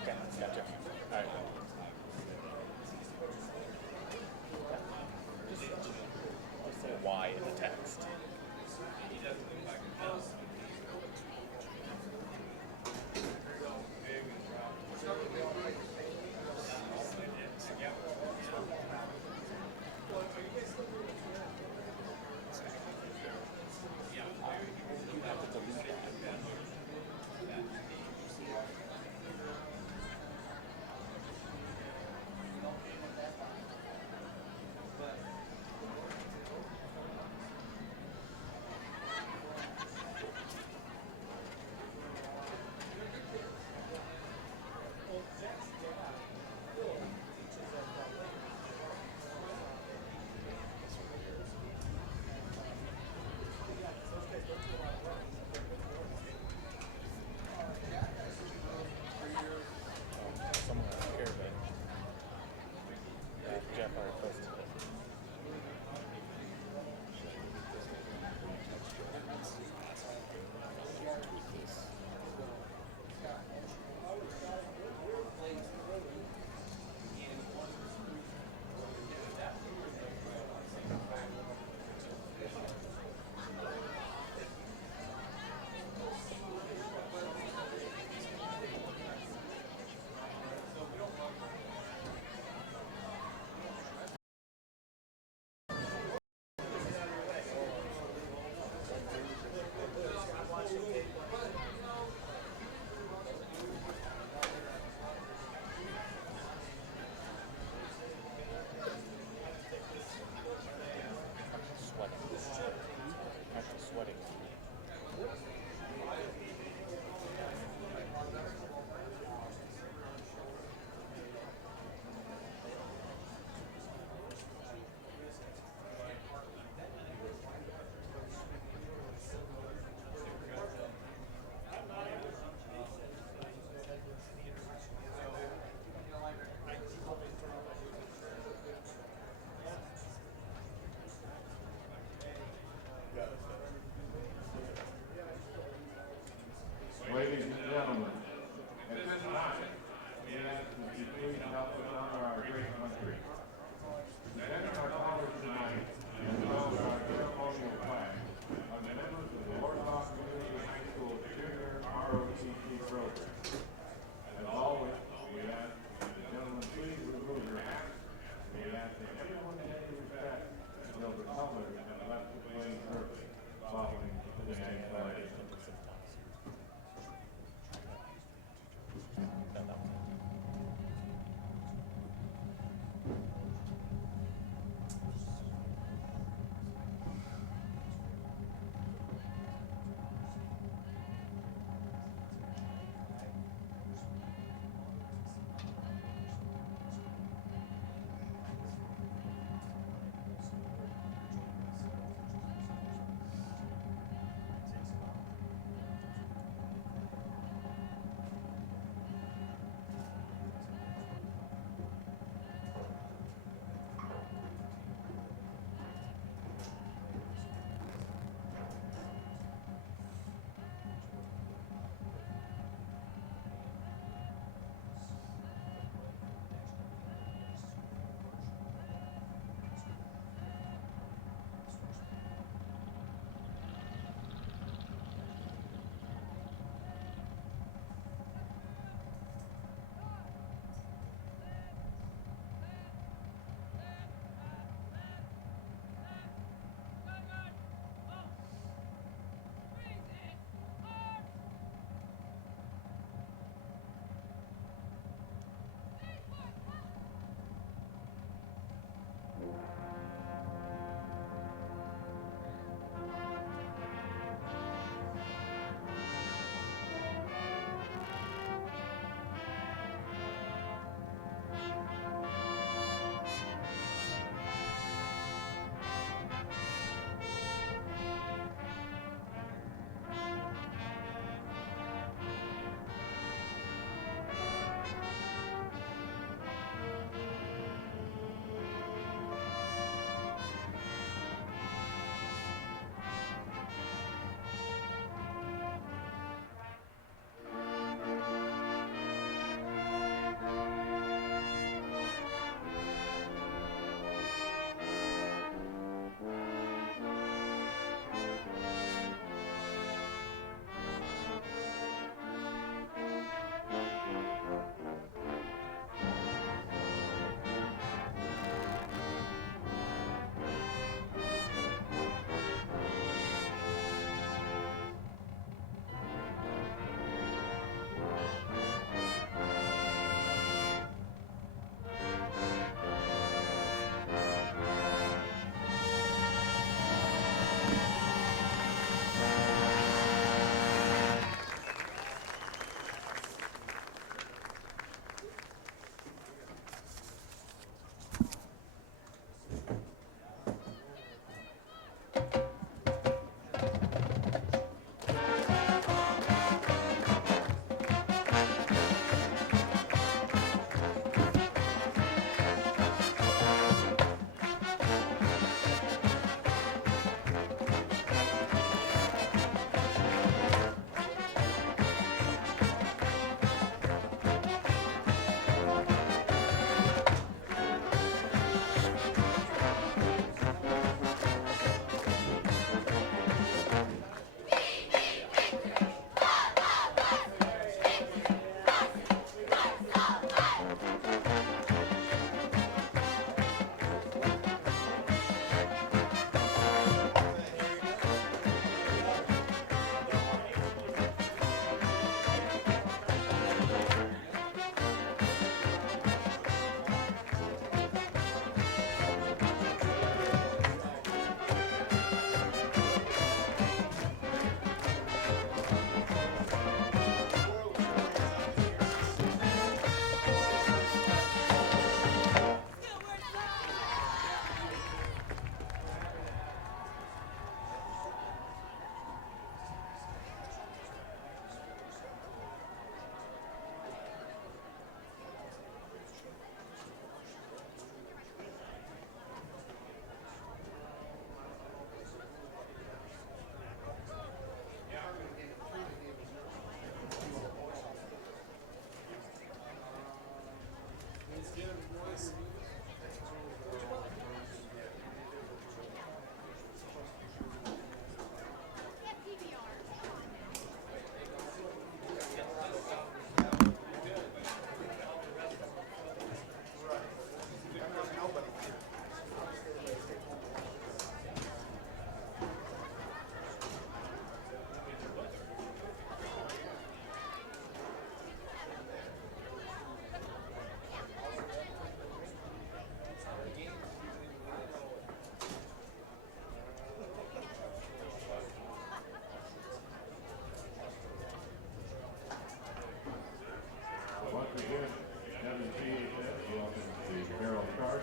Okay, gotcha. All right.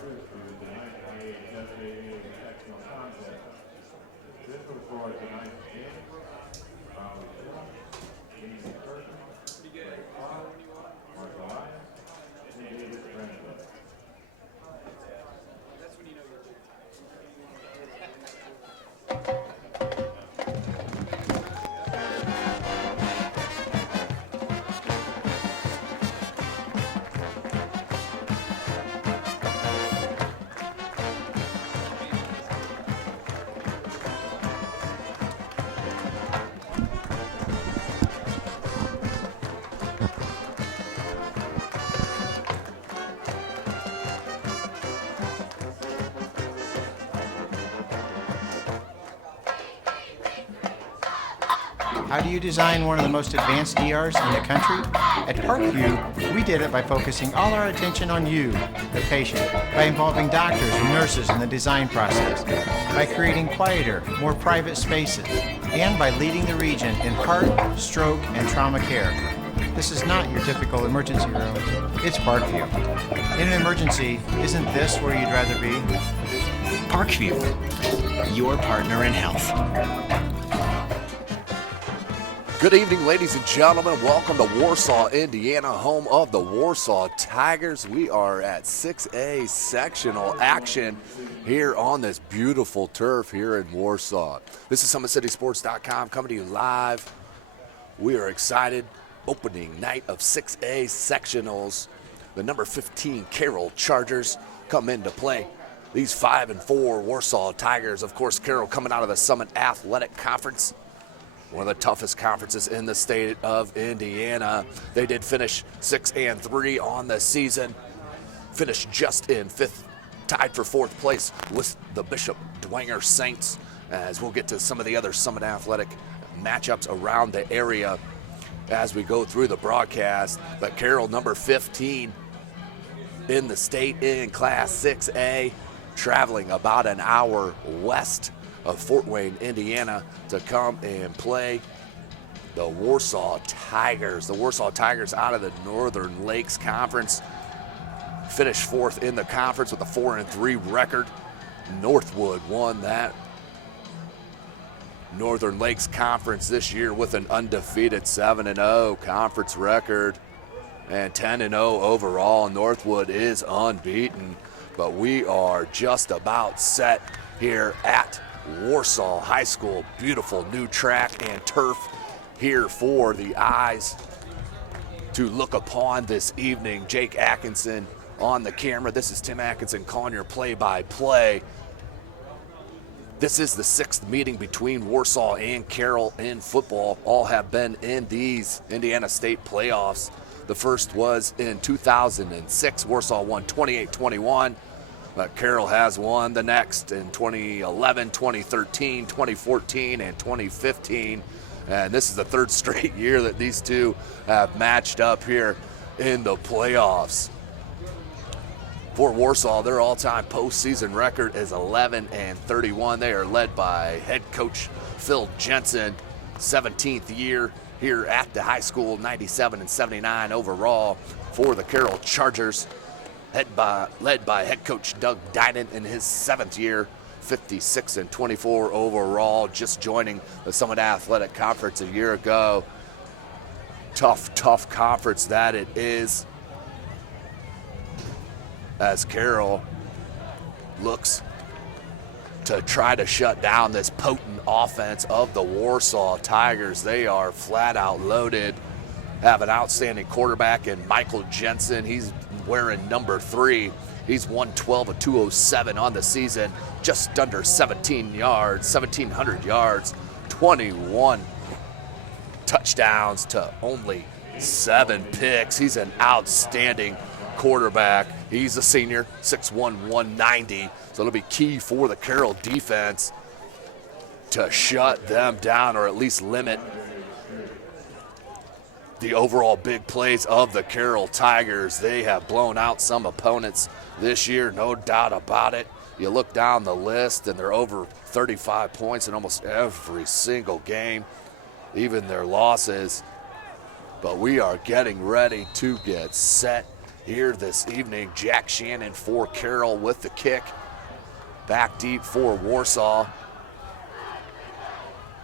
IHSAA sectional contest. This was for tonight's game. How do you design one of the most advanced DRs in the country? At Parkview, we did it by focusing all our attention on you, the patient, by involving doctors and nurses in the design process, by creating quieter, more private spaces, and by leading the region in heart, stroke, and trauma care. This is not your typical emergency room. It's Parkview. In an emergency, isn't this where you'd rather be? Parkview, your partner in health. Good evening, ladies and gentlemen. Welcome to Warsaw, Indiana, home of the Warsaw Tigers. We are at 6A sectional action here on this beautiful turf here in Warsaw. This is SummitCitySports.com coming to you live. We are excited. Opening night of 6A sectionals. The number 15 Carroll Chargers come into play. These 5-4 Warsaw Tigers, of course, Carroll coming out of the Summit Athletic Conference. One of the toughest conferences in the state of Indiana. They did finish 6-3 on the season. Finished just in fifth, tied for fourth place with the Bishop Dwenger Saints. As we'll get to some of the other Summit Athletic matchups around the area as we go through the broadcast. But Carroll, number 15 in the state in Class 6A, traveling about an hour west of Fort Wayne, Indiana, to come and play the Warsaw Tigers. The Warsaw Tigers out of the Northern Lakes Conference finished fourth in the conference with a 4-3 record. Northwood won that Northern Lakes Conference this year with an undefeated 7-0 conference record and 10-0 overall. Northwood is unbeaten, but we are just about set here at Warsaw High School. Beautiful new track and turf here for the eyes to look upon this evening. Jake Atkinson on the camera. This is Tim Atkinson calling your play-by-play. This is the sixth meeting between Warsaw and Carroll in football. All have been in these Indiana State playoffs. The first was in 2006. Warsaw won 28-21. But Carroll has won the next in 2011, 2013, 2014, and 2015. And this is the third straight year that these two have matched up here in the playoffs. For Warsaw, their all-time postseason record is 11-31. They are led by head coach Phil Jensen, 17th year here at the high school, 97-79 overall for the Carroll Chargers. Led by head coach Doug Dynan in his 7th year, 56-24 overall, just joining the Summit Athletic Conference a year ago. Tough conference that it is, as Carroll looks to try to shut down this potent offense of the Warsaw Tigers. They are flat out loaded, have an outstanding quarterback in Michael Jensen. He's wearing number 3. He's 112 of 207 on the season, just under 1,700 yards, 21 touchdowns to only 7 picks. He's an outstanding quarterback. He's a senior, 6'1", 190, so it'll be key for the Carroll defense to shut them down or at least limit the overall big plays of the Carroll Tigers. They have blown out some opponents this year, no doubt about it. You look down the list and they're over 35 points in almost every single game, even their losses. But we are getting ready to get set here this evening. Jack Shannon for Carroll with the kick. Back deep for Warsaw.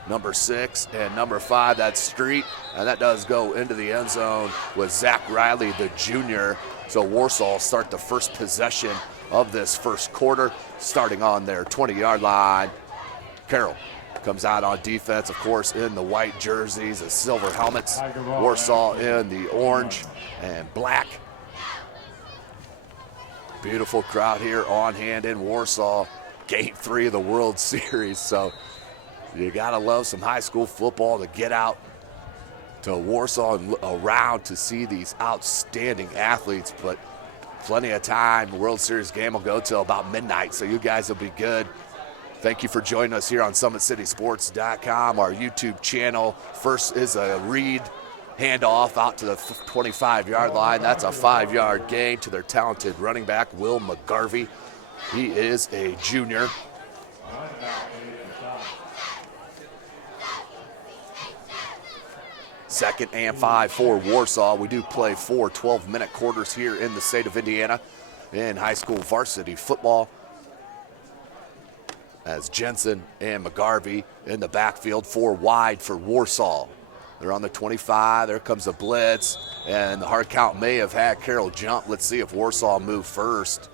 Number 6 and number 5, that's Street, and that does go into the end zone with Zach Riley, the junior. So Warsaw start the first possession of this first quarter, starting on their 20-yard line. Carroll comes out on defense, of course, in the white jerseys, the silver helmets. Warsaw in the orange and black. Beautiful crowd here on hand in Warsaw. Game 3 of the World Series, so you gotta love some high school football to get out to Warsaw and around to see these outstanding athletes, but plenty of time. The World Series game will go till about midnight, so you guys will be good. Thank you for joining us here on SummitCitySports.com, our YouTube channel. First is a read handoff out to the 25-yard line. That's a 5-yard gain to their talented running back, Will McGarvey. He is a junior. Second and 5 for Warsaw. We do play 4 12-minute quarters here in the state of Indiana in high school varsity football. As Jensen and McGarvey in the backfield, 4 wide for Warsaw. They're on the 25. There comes a blitz, and the hard count may have had Carroll jump. Let's see if Warsaw move first.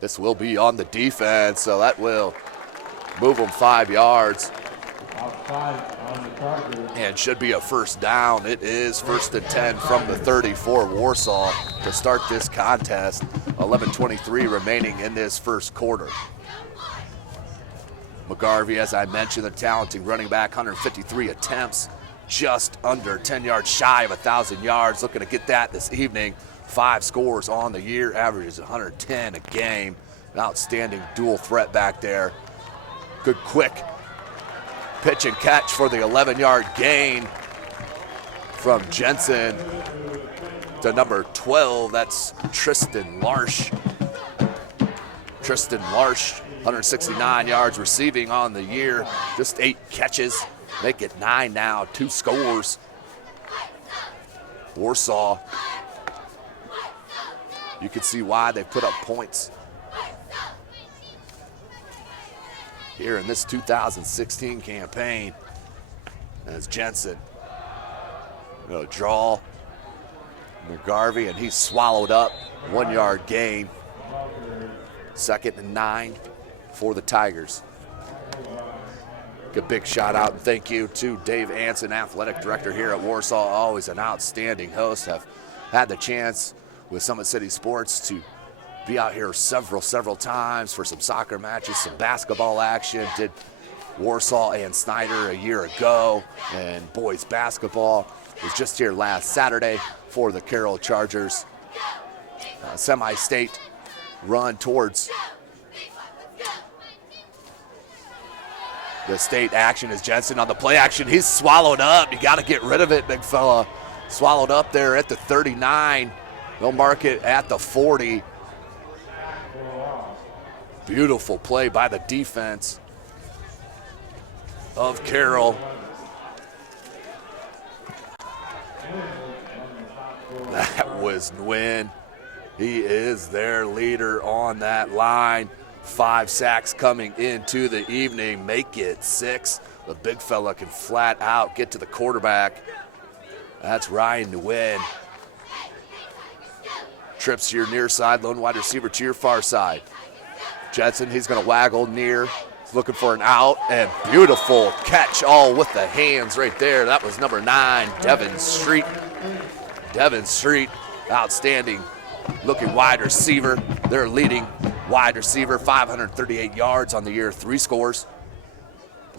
This will be on the defense, so that will move them 5 yards. Outside on the Chargers. And should be a first down. It is 1st and 10 from the 30 for Warsaw to start this contest. 11:23 remaining in this first quarter. McGarvey, as I mentioned, the talented running back, 153 attempts, just under 10 yards shy of 1,000 yards. Looking to get that this evening. 5 scores on the year, averages 110 a game. An outstanding dual threat back there. Good quick pitch and catch for the 11-yard gain from Jensen to number 12. That's Tristan Larsh. Tristan Larsh, 169 yards receiving on the year. Just 8 catches. Make it 9 now, 2 scores. Warsaw, you can see why they put up points here in this 2016 campaign. As Jensen, draw McGarvey, and he's swallowed up. 1-yard gain. 2nd and 9 for the Tigers. A big shout out and thank you to Dave Anson, athletic director here at Warsaw. Always an outstanding host. Have had the chance with Summit City Sports to be out here several times for some soccer matches, some basketball action. Did Warsaw and Snyder a year ago, and boys basketball was just here last Saturday for the Carroll Chargers. Semi-state run towards the state action is Jensen on the play action. He's swallowed up. You got to get rid of it, big fella. Swallowed up there at the 39. They'll mark it at the 40. Beautiful play by the defense of Carroll. That was Nguyen. He is their leader on that line. 5 sacks coming into the evening, make it 6. The big fella can flat out get to the quarterback. That's Ryan Nguyen. Trips to your near side, lone wide receiver to your far side. Jensen, he's going to waggle near. He's looking for an out, and beautiful catch all with the hands right there. That was number 9, Devin Street. Devin Street, outstanding looking wide receiver. Their leading wide receiver, 538 yards on the year, 3 scores.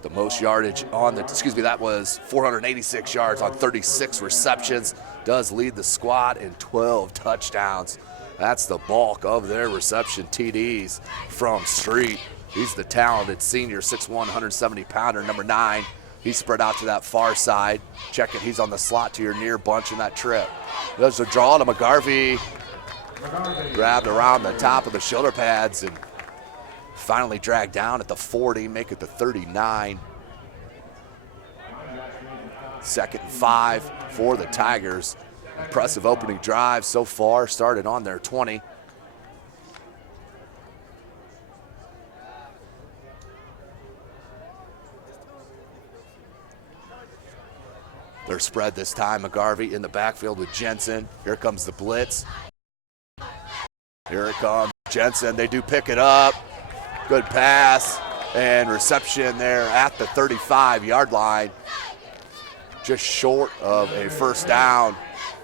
The most yardage on the, that was 486 yards on 36 receptions. Does lead the squad in 12 touchdowns. That's the bulk of their reception TDs from Street. He's the talented senior, 6'1", 170-pounder, number 9. He's spread out to that far side. Check it, he's on the slot to your near bunch in that trip. There's a draw to McGarvey. Grabbed around the top of the shoulder pads and finally dragged down at the 40, make it the 39. 2nd and 5 for the Tigers. Impressive opening drive so far, started on their 20. They're spread this time. McGarvey in the backfield with Jensen. Here comes the blitz. Here it comes. Jensen, they do pick it up. Good pass and reception there at the 35-yard line. Just short of a first down.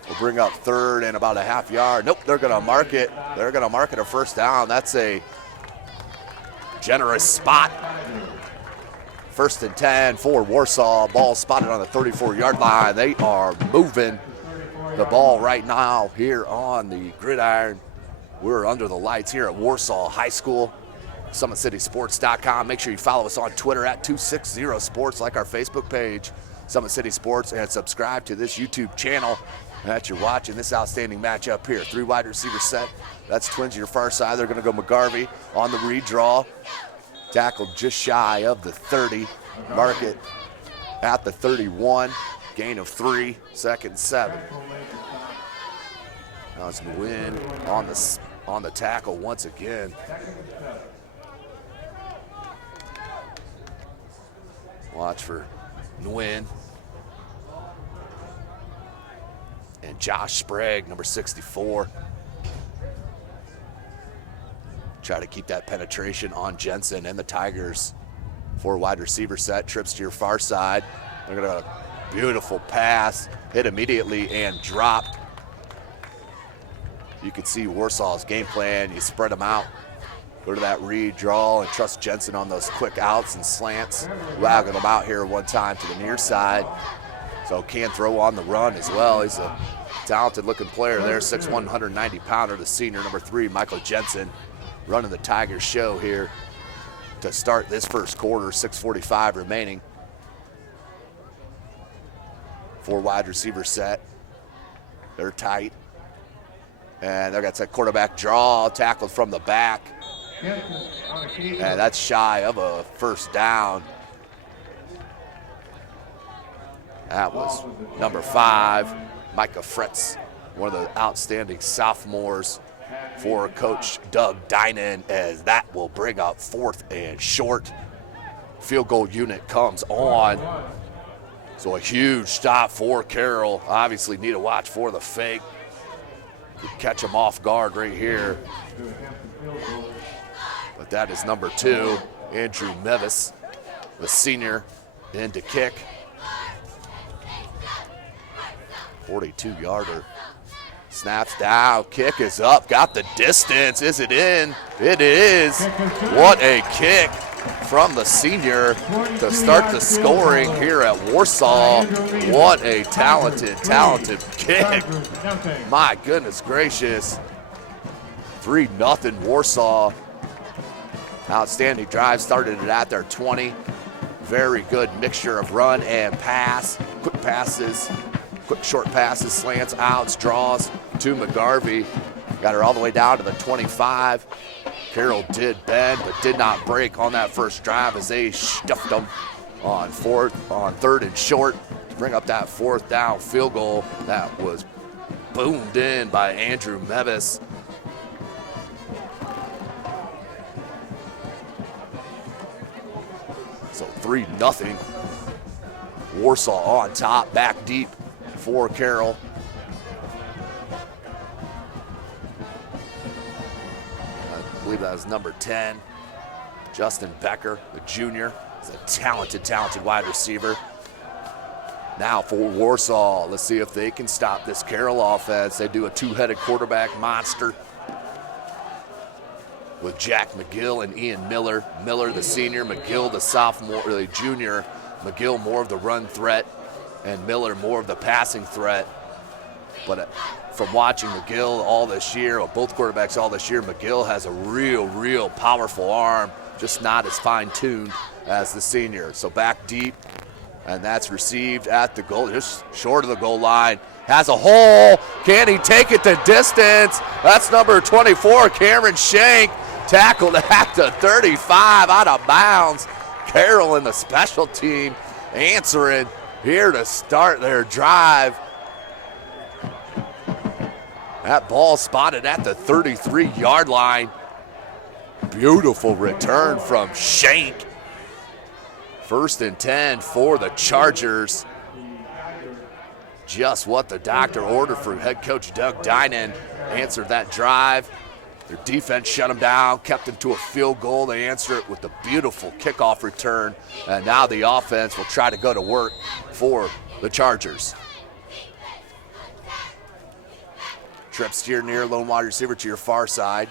We'll bring up 3rd and about a half yard. Nope, they're gonna mark it. They're gonna mark it a first down. That's a generous spot. 1st and 10 for Warsaw. Ball spotted on the 34-yard line. They are moving the ball right now here on the gridiron. We're under the lights here at Warsaw High School. SummitCitySports.com. Make sure you follow us on Twitter at 260sports, like our Facebook page, Summit City Sports, and subscribe to this YouTube channel that you're watching this outstanding matchup here. 3 wide receiver set. That's twins to your far side. They're going to go McGarvey on the redraw. Tackled just shy of the 30. Mark it at the 31. Gain of 3. 2nd and 7. Now it's Nguyen on the tackle once again. Watch for Nguyen. And Josh Sprague, number 64. Try to keep that penetration on Jensen and the Tigers. 4 wide receiver set, trips to your far side. They're gonna beautiful pass, hit immediately and drop. You can see Warsaw's game plan. You spread them out, go to that read, draw, and trust Jensen on those quick outs and slants. Wagging them out here one time to the near side. So can throw on the run as well. He's a talented looking player there, 6'1", 190-pounder, the senior, number 3, Michael Jensen, running the Tigers show here to start this first quarter. 6:45 remaining. 4 wide receiver set. They're tight. And they've got that quarterback draw, tackled from the back. And that's shy of a first down. That was number 5, Micah Fretz, one of the outstanding sophomores for Coach Doug Dinan, as that will bring up 4th and short. Field goal unit comes on. So a huge stop for Carroll. Obviously need to watch for the fake. Could catch him off guard right here. But that is number 2, Andrew Mevis, the senior, in to kick. 42-yarder. Snaps down, kick is up, got the distance. Is it in? It is. What a kick from the senior to start the scoring here at Warsaw. What a talented kick. My goodness gracious. 3-0 Warsaw. Outstanding drive, started it at their 20. Very good mixture of run and pass, quick passes. Quick short passes, slants, outs, draws to McGarvey. Got her all the way down to the 25. Carroll did bend, but did not break on that first drive as they stuffed them on 3rd and short to bring up that 4th down field goal. That was boomed in by Andrew Mevis. So 3-0. Warsaw on top, back deep for Carroll. I believe that was number 10, Justin Becker, the junior. He's a talented wide receiver. Now for Warsaw, let's see if they can stop this Carroll offense. They do a 2-headed quarterback monster with Jack McGill and Ian Miller. Miller, the senior, McGill, the sophomore, or the junior. McGill more of the run threat, and Miller more of the passing threat. But from watching McGill all this year, or both quarterbacks all this year, McGill has a real powerful arm, just not as fine-tuned as the senior. So back deep, and that's received at the goal, just short of the goal line. Has a hole, can he take it the distance? That's number 24, Cameron Shank, tackled at the 35, out of bounds. Carroll in the special team answering here to start their drive. That ball spotted at the 33-yard line. Beautiful return from Shank. 1st and 10 for the Chargers. Just what the doctor ordered for head coach Doug Dinan. Answered that drive. Their defense shut them down, kept them to a field goal. They answer it with a beautiful kickoff return. And now the offense will try to go to work for the Chargers. Trip steer near, lone wide receiver to your far side.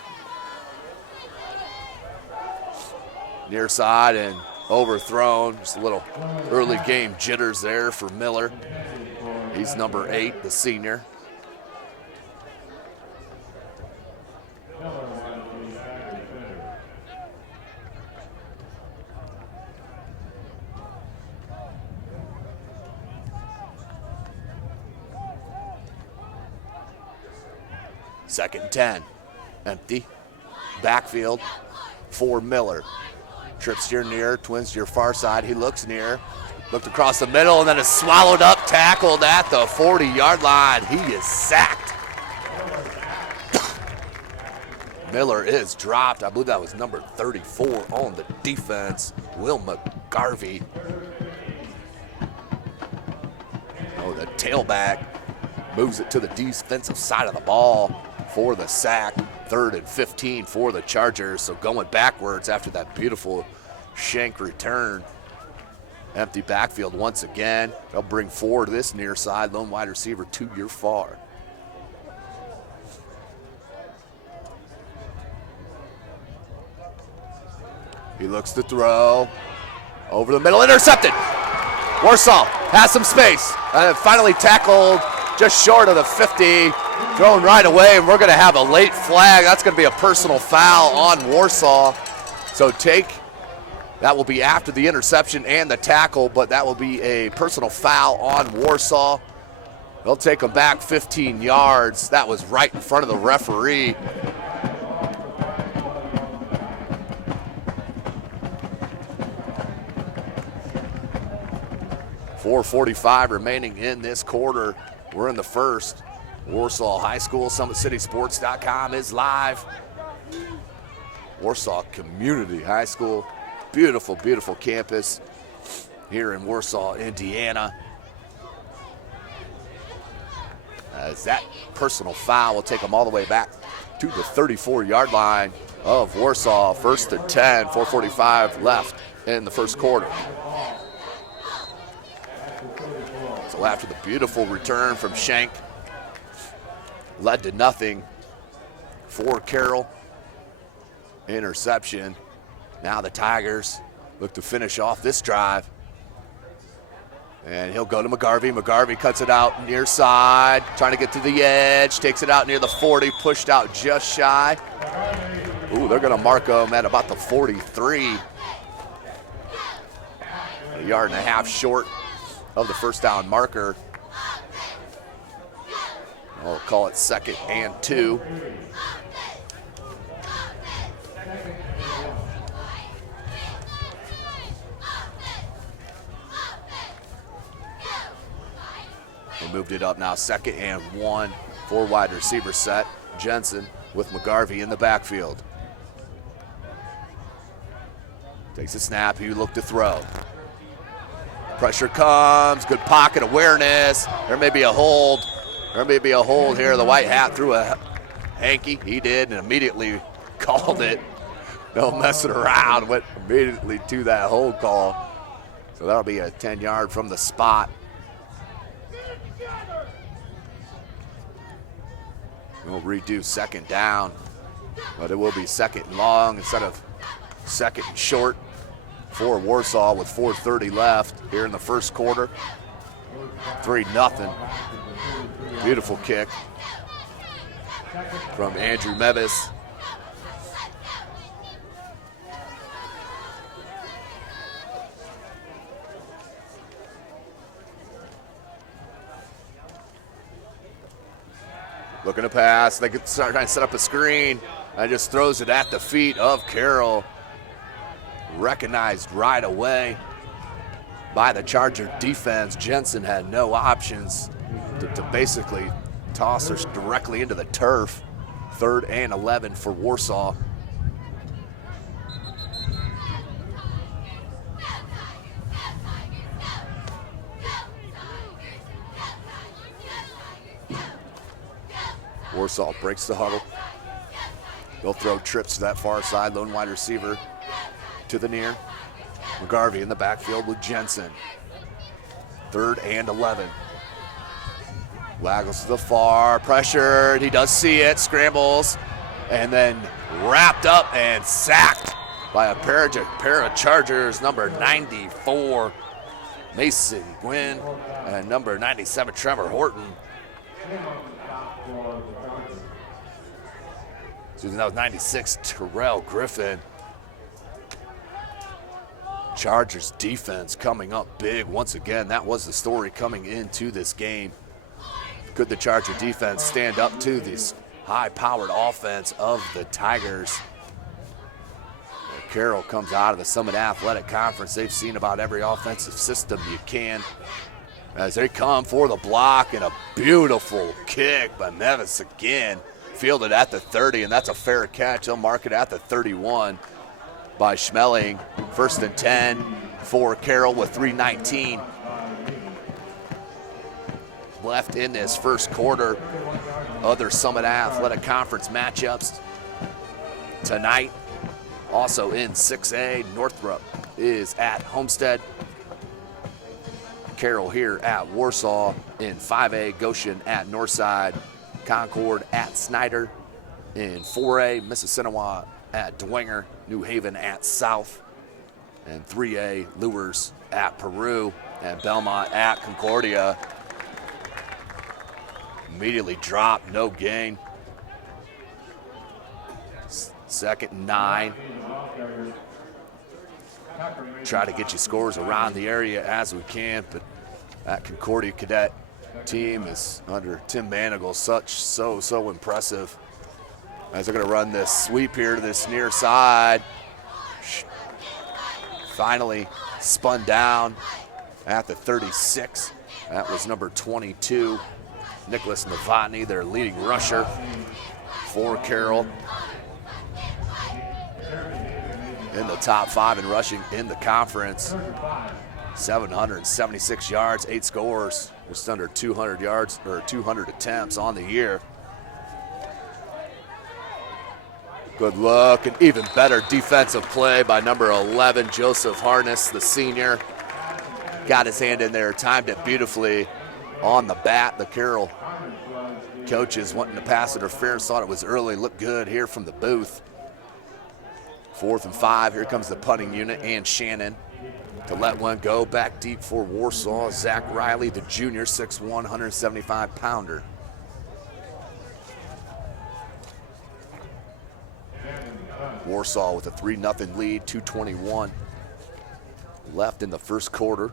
Near side and overthrown. Just a little early game jitters there for Miller. He's number 8, the senior. Second and 10. Empty. Backfield for Miller. Trip steer near, twins to your far side. He looks near. Looked across the middle and then is swallowed up, tackled at the 40-yard line. He is sacked. Miller is dropped. I believe that was number 34 on the defense, Will McGarvey. Oh, the tailback moves it to the defensive side of the ball for the sack. 3rd and 15 for the Chargers. So going backwards after that beautiful Shank return. Empty backfield once again. They'll bring forward this near side, lone wide receiver to your far. He looks to throw. Over the middle, intercepted. Warsaw has some space. And finally tackled just short of the 50. Thrown right away, and we're going to have a late flag. That's going to be a personal foul on Warsaw. So that will be after the interception and the tackle, but that will be a personal foul on Warsaw. They'll take them back 15 yards. That was right in front of the referee. .445 remaining in this quarter. We're in the first. Warsaw High School, SummitCitySports.com is live. Warsaw Community High School. Beautiful, beautiful campus here in Warsaw, Indiana. As that personal foul will take them all the way back to the 34-yard line of Warsaw. 1st and 10, 4:45 left in the first quarter. So after the beautiful return from Shank, led to nothing for Carroll. Interception. Now the Tigers look to finish off this drive. And he'll go to McGarvey. McGarvey cuts it out near side, trying to get to the edge, takes it out near the 40, pushed out just shy. Ooh, they're going to mark him at about the 43. A yard and a half short of the first down marker. We'll call it 2nd and 2. They moved it up now, 2nd and 1. 4 wide receiver set. Jensen with McGarvey in the backfield. Takes a snap, he looked to throw. Pressure comes, good pocket awareness. There may be a hold. There may be a hold here. The white hat threw a hanky. He did and immediately called it. No messing around. Went immediately to that hold call. So that'll be a 10-yard from the spot. We'll redo 2nd down, but it will be 2nd and long instead of 2nd and short for Warsaw with 4:30 left here in the first quarter. 3-0. Beautiful kick from Andrew Mevis. Looking to pass, they could start trying to set up a screen and just throws it at the feet of Carroll. Recognized right away. by the Charger defense. Jensen had no options to basically toss her directly into the turf. 3rd and 11 for Warsaw. Warsaw breaks the huddle. They'll throw trips to that far side, lone wide receiver to the near. McGarvey in the backfield with Jensen. 3rd and 11. Waggles to the far, pressured, he does see it, scrambles, and then wrapped up and sacked by a pair of Chargers, number 94, Mason Gwynn, and number 97, Trevor Horton. So that was 96, Terrell Griffin. Chargers defense coming up big once again. That was the story coming into this game. Could the Charger defense stand up to this high-powered offense of the Tigers? Carroll comes out of the Summit Athletic Conference. They've seen about every offensive system you can. As they come for the block, and a beautiful kick by Mevis again. Fielded at the 30, and that's a fair catch. They'll mark it at the 31 by Schmeling. 1st and 10 for Carroll with 3:19 left in this first quarter. Other Summit Athletic Conference matchups tonight. Also in 6A, Northrop is at Homestead. Carroll here at Warsaw. In 5A, Goshen at Northside. Concord at Snyder. In 4A, Mississinewa at Dwenger. New Haven at South. And 3A, Lures at Peru. And Belmont at Concordia. Immediately dropped, no gain. 2nd and 9. Try to get you scores around the area as we can, but that Concordia Cadet team is under Tim Manigal so impressive. As they're going to run this sweep here to this near side. Finally spun down at the 36. That was number 22, Nicholas Novotny, their leading rusher for Carroll. In the top 5 in rushing in the conference. 776 yards, 8 scores, just under 200 yards, or 200 attempts on the year. Good look, and even better defensive play by number 11, Joseph Harness, the senior. Got his hand in there, timed it beautifully on the bat. The Carroll coaches wanting to pass interference, thought it was early, looked good here from the booth. 4th and 5, here comes the punting unit and Shannon to let one go. Back deep for Warsaw, Zach Riley, the junior, 6'1", 175-pounder. Warsaw with a 3-0 lead, 2:21 left in the first quarter.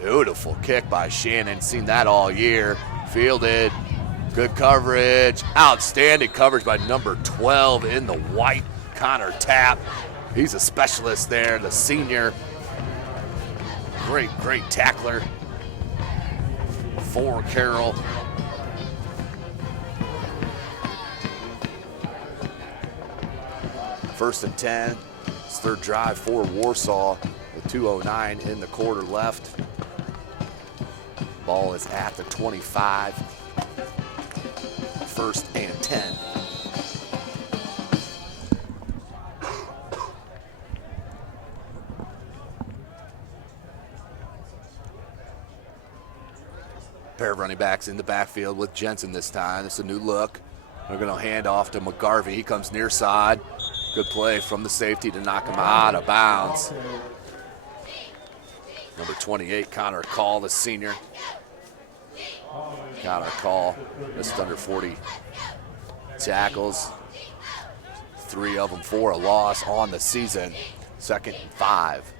Beautiful kick by Shannon, seen that all year. Fielded, good coverage, outstanding coverage by number 12 in the white, Connor Tapp. He's a specialist there, the senior. Great tackler for Carroll. First and 10, it's 3rd drive for Warsaw with 2:09 in the quarter left. Ball is at the 25. 1st and 10. Pair of running backs in the backfield with Jensen this time. It's a new look. They're going to hand off to McGarvey. He comes near side. Good play from the safety to knock him out of bounds. Number 28, Connor Call, the senior. Connor Call, just under 40 tackles. 3 of them for a loss on the season. 2nd and 5.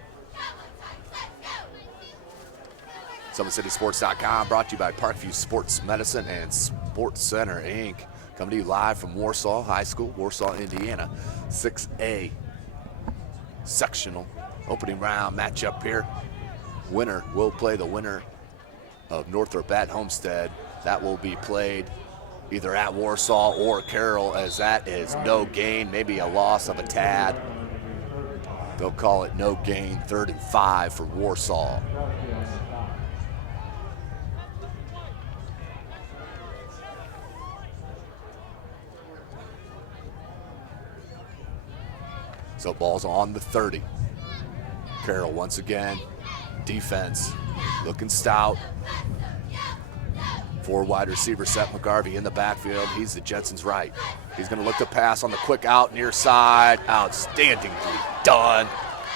SummitCitySports.com, brought to you by Parkview Sports Medicine and Sports Center, Inc. Coming to you live from Warsaw High School, Warsaw, Indiana. 6A sectional Opening round matchup here. Winner will play the winner of Northrop at Homestead. That will be played either at Warsaw or Carroll, as that is no gain, maybe a loss of a tad. They'll call it no gain, 3rd and 5 for Warsaw. So ball's on the 30. Carroll once again, defense looking stout. 4 wide receiver set, McGarvey in the backfield. He's to Jensen's right. He's gonna look to pass on the quick out near side. Outstandingly done.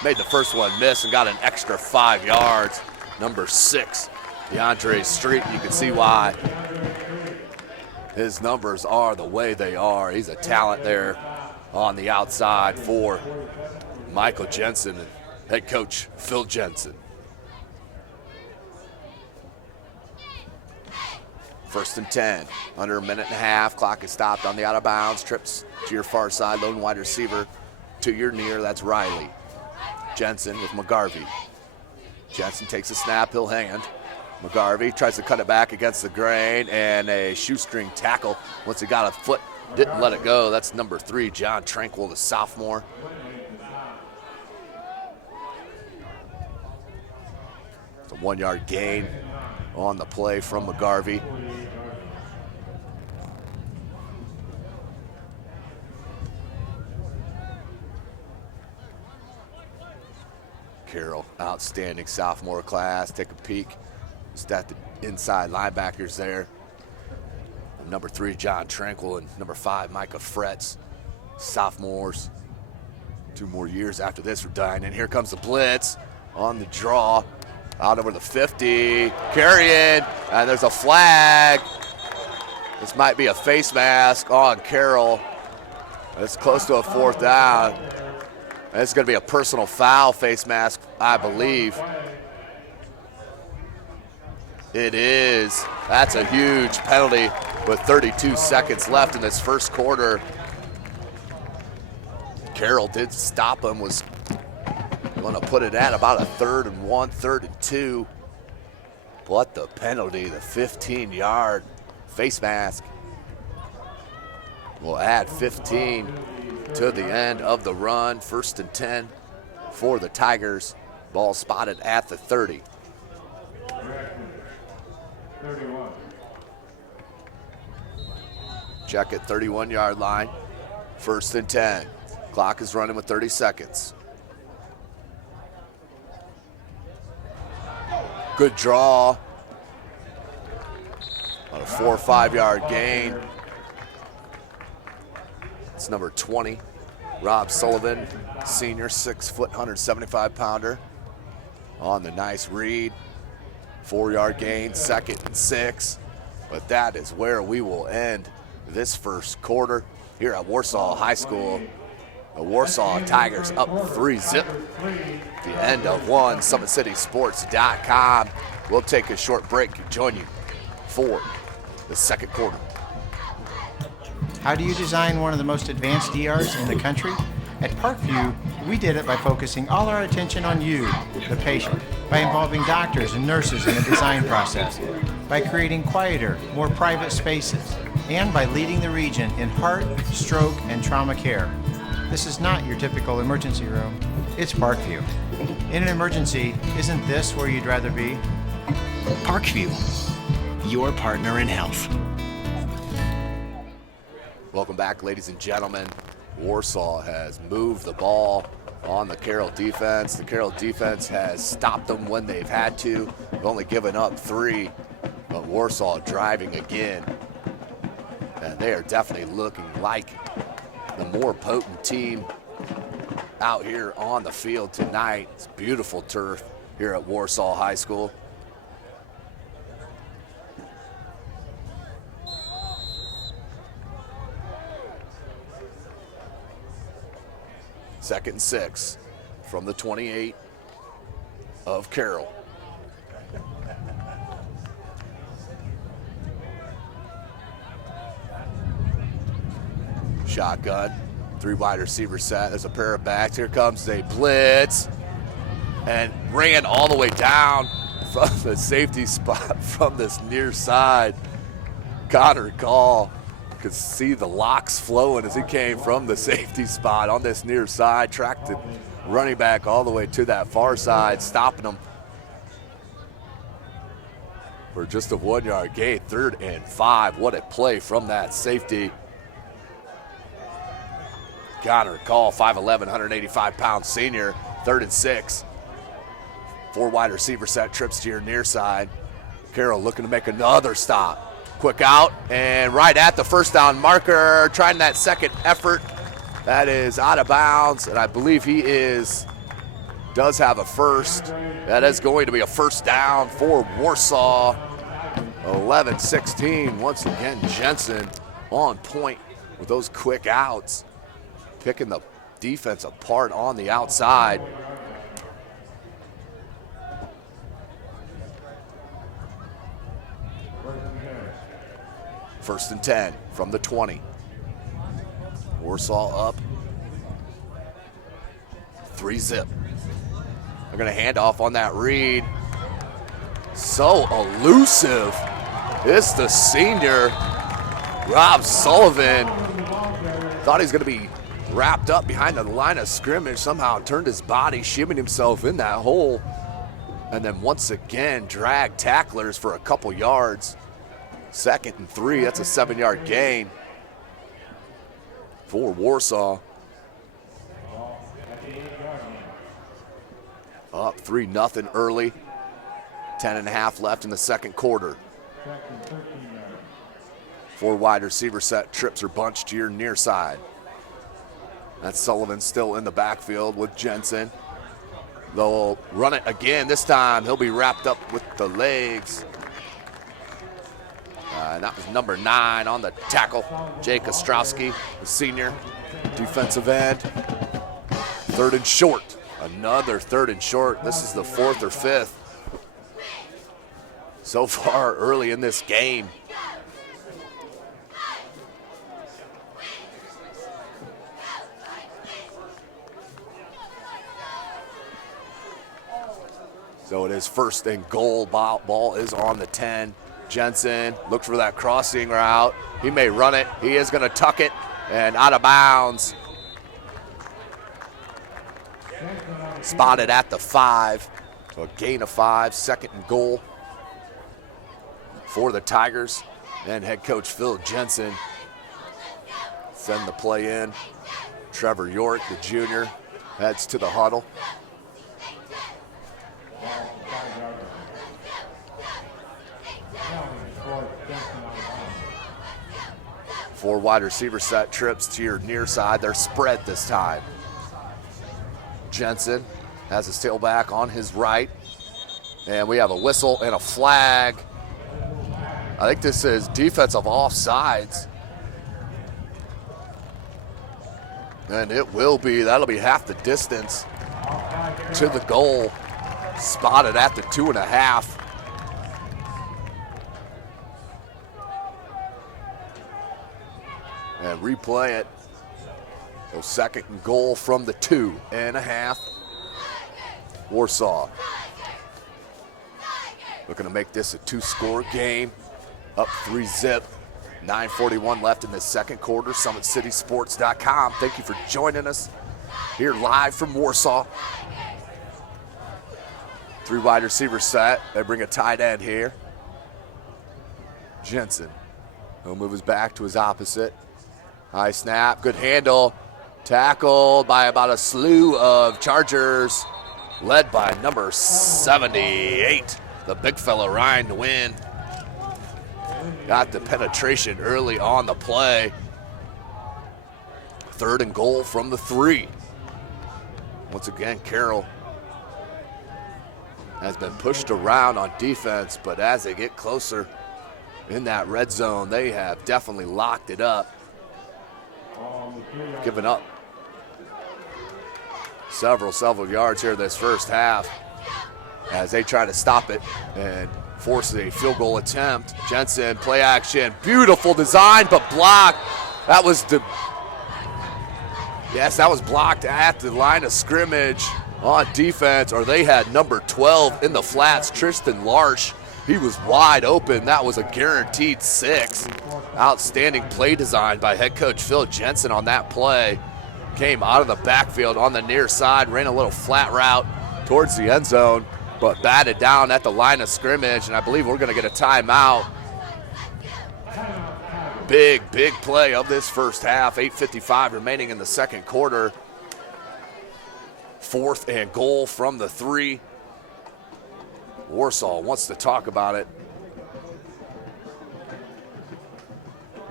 Made the first one miss and got an extra 5 yards. Number 6, DeAndre Street. You can see why his numbers are the way they are. He's a talent there on the outside for Michael Jensen and head coach Phil Jensen. 1st and 10, under a minute and a half. Clock is stopped on the out of bounds. Trips to your far side, lone wide receiver to your near. That's Riley. Jensen with McGarvey. Jensen takes a snap, he'll hand. McGarvey tries to cut it back against the grain, and a shoestring tackle once he got a foot. Didn't let it go. That's number 3, John Tranquil, the sophomore. It's a 1-yard gain on the play from McGarvey. Carroll, outstanding sophomore class. Take a peek. Just at the inside linebackers there. Number 3, John Tranquil, and number 5, Micah Fretz. Sophomores. 2 more years after this for Dine. And here comes the blitz on the draw. Out over the 50. Carrying, and there's a flag. This might be a face mask on Carroll. It's close to a 4th down. And it's going to be a personal foul face mask, I believe. It is. That's a huge penalty with 32 seconds left in this first quarter. Carroll did stop him, was going to put it at about a 3rd and 1, 3rd and 2. But the penalty, the 15-yard face mask, will add 15 to the end of the run. 1st and 10 for the Tigers. Ball spotted at the 30. 31. Check at 31-yard line. 1st and 10. Clock is running with 30 seconds. Good draw. On a 4 or 5 yard gain. It's number 20, Rob Sullivan, senior, 6 foot, 175 pounder. On the nice read. 4 yard gain, 2nd and 6. But that is where we will end this first quarter here at Warsaw High School. The Warsaw Tigers up 3-zip. The end of one. SummitCitySports.com. We'll take a short break and join you for the second quarter. How do you design one of the most advanced ERs in the country? At Parkview, we did it by focusing all our attention on you, the patient, by involving doctors and nurses in the design process, by creating quieter, more private spaces, and by leading the region in heart, stroke, and trauma care. This is not your typical emergency room. It's Parkview. In an emergency, isn't this where you'd rather be? Parkview, your partner in health. Welcome back, ladies and gentlemen. Warsaw has moved the ball on the Carroll defense. The Carroll defense has stopped them when they've had to. They've only given up 3, but Warsaw driving again. And they are definitely looking like the more potent team out here on the field tonight. It's beautiful turf here at Warsaw High School. Second and 6 from the 28 of Carroll. Shotgun, 3 wide receiver set. There's a pair of backs. Here comes a blitz. and ran all the way down from the safety spot from this near side. Connor Call could see the locks flowing as he came from the safety spot on this near side, tracked the running back all the way to that far side, stopping him for just a 1 yard gain. 3rd and 5. What a play from that safety. Connor Call, 5'11", 185-pound senior. 3rd and 6. 4 wide receiver set, trips to your near side. Carroll looking to make another stop. Quick out and right at the first down marker, trying that second effort. That is out of bounds, and I believe he does have a first. That is going to be a first down for Warsaw. 11-16. Once again, Jensen on point with those quick outs, picking the defense apart on the outside. First and 10 from the 20. Warsaw up 3-zip. They're going to hand off on that read. So elusive. It's the senior, Rob Sullivan. Thought he was going to be wrapped up behind the line of scrimmage. Somehow turned his body, shimmied himself in that hole. And then once again, dragged tacklers for a couple yards. 2nd and 3, that's a 7-yard gain for Warsaw. Up 3-0 early. 10.5 left in the second quarter. 4 wide receiver set, trips are bunched to your near side. That's Sullivan still in the backfield with Jensen. They'll run it again. This time he'll be wrapped up with the legs. That was number 9 on the tackle, Jake Ostrowski, the senior defensive end. 3rd and short, another 3rd and short. This is the 4th or 5th so far early in this game. So it is 1st and goal. Ball is on the 10. Jensen looks for that crossing route. He may run it. He is going to tuck it and out of bounds. Spotted at the 5. So a gain of 5, 2nd and goal for the Tigers. And head coach Phil Jensen send the play in. Trevor York, the junior, heads to the huddle. Four wide receiver set, trips to your near side. They're spread this time. Jensen has his tailback on his right. And we have a whistle and a flag. I think this is defensive offsides. And it will be, that'll be half the distance to the goal. Spotted at the 2.5. And replay it. So 2nd and goal from the 2.5. Warsaw looking to make this a 2-score game. Up 3-zip. 9:41 left in the second quarter. SummitCitySports.com. Thank you for joining us here live from Warsaw. 3 wide receiver set. They bring a tight end here. Jensen. He'll move his back to his opposite. High snap, good handle. Tackled by about a slew of Chargers, led by number 78, the big fella Ryan Wynn. Got the penetration early on the play. 3rd and goal from the 3. Once again, Carroll has been pushed around on defense, but as they get closer in that red zone, they have definitely locked it up. Giving up several yards here this first half as they try to stop it and force a field goal attempt. Jensen, play action, beautiful design, but blocked. That was blocked at the line of scrimmage. on defense, or they had number 12 in the flats, Tristan Larch. He was wide open. That was a guaranteed 6. Outstanding play design by head coach Phil Jensen on that play. Came out of the backfield on the near side, ran a little flat route towards the end zone, but batted down at the line of scrimmage, and I believe we're going to get a timeout. Big play of this first half. 8:55 remaining in the second quarter. 4th and goal from the 3. Warsaw wants to talk about it.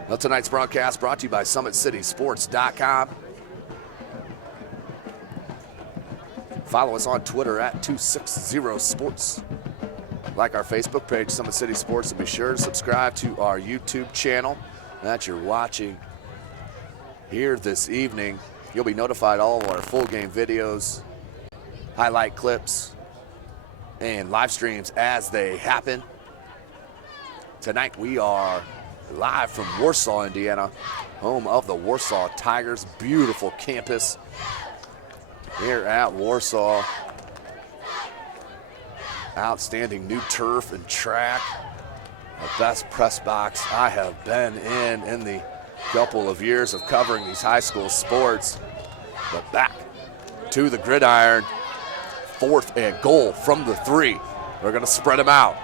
Now, tonight's broadcast brought to you by SummitCitySports.com. Follow us on Twitter at 260sports. Like our Facebook page, Summit City Sports, and be sure to subscribe to our YouTube channel that you're watching here this evening. You'll be notified all of our full game videos, highlight clips, and live streams as they happen. Tonight we are live from Warsaw, Indiana, home of the Warsaw Tigers. Beautiful campus here at Warsaw. Outstanding new turf and track. The best press box I have been in the couple of years of covering these high school sports. But back to the gridiron. 4th and goal from the 3. They're going to spread him out.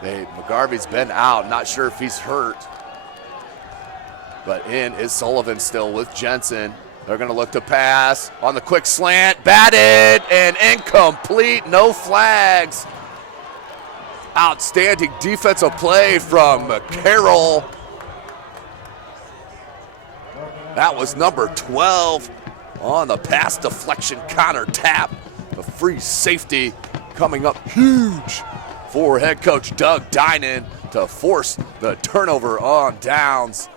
McGarvey's been out. Not sure if he's hurt. But in is Sullivan still with Jensen. They're going to look to pass on the quick slant. Batted and incomplete. No flags. Outstanding defensive play from Carroll. That was number 12 on the pass deflection counter tap. The free safety coming up huge for head coach Doug Dinan to force the turnover on downs.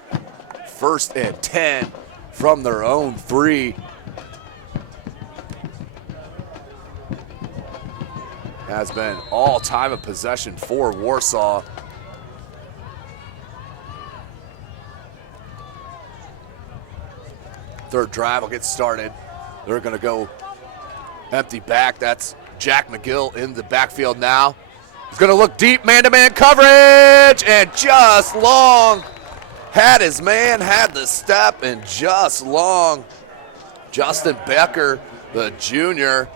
1st and 10 from their own 3. Has been all time of possession for Warsaw. Third drive will get started. They're going to go empty back. That's Jack McGill in the backfield now. He's going to look deep, man-to-man coverage, and just long. Had his man, had the step, and just long. Justin Becker, the junior,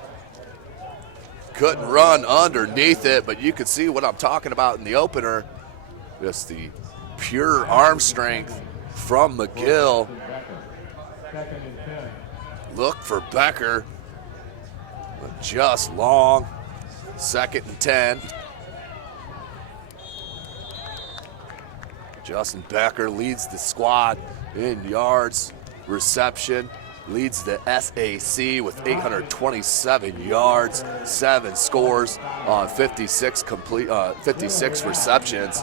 couldn't run underneath it, but you could see what I'm talking about in the opener. Just the pure arm strength from McGill. Look for Becker. Just long. 2nd and 10. Justin Becker leads the squad in yards, reception, leads the SAC with 827 yards, 7 scores on 56 receptions.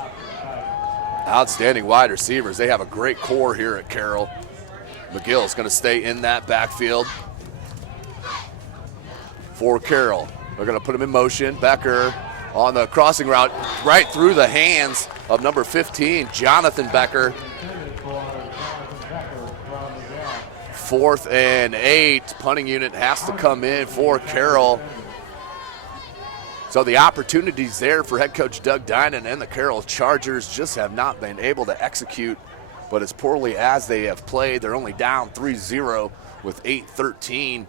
Outstanding wide receivers. They have a great core here at Carroll. McGill is going to stay in that backfield for Carroll. They're going to put him in motion. Becker on the crossing route right through the hands of number 15, Jonathan Becker. 4th and 8. Punting unit has to come in for Carroll. So the opportunities there for head coach Doug Dinan and the Carroll Chargers just have not been able to execute. But as poorly as they have played, they're only down 3-0 with 8:13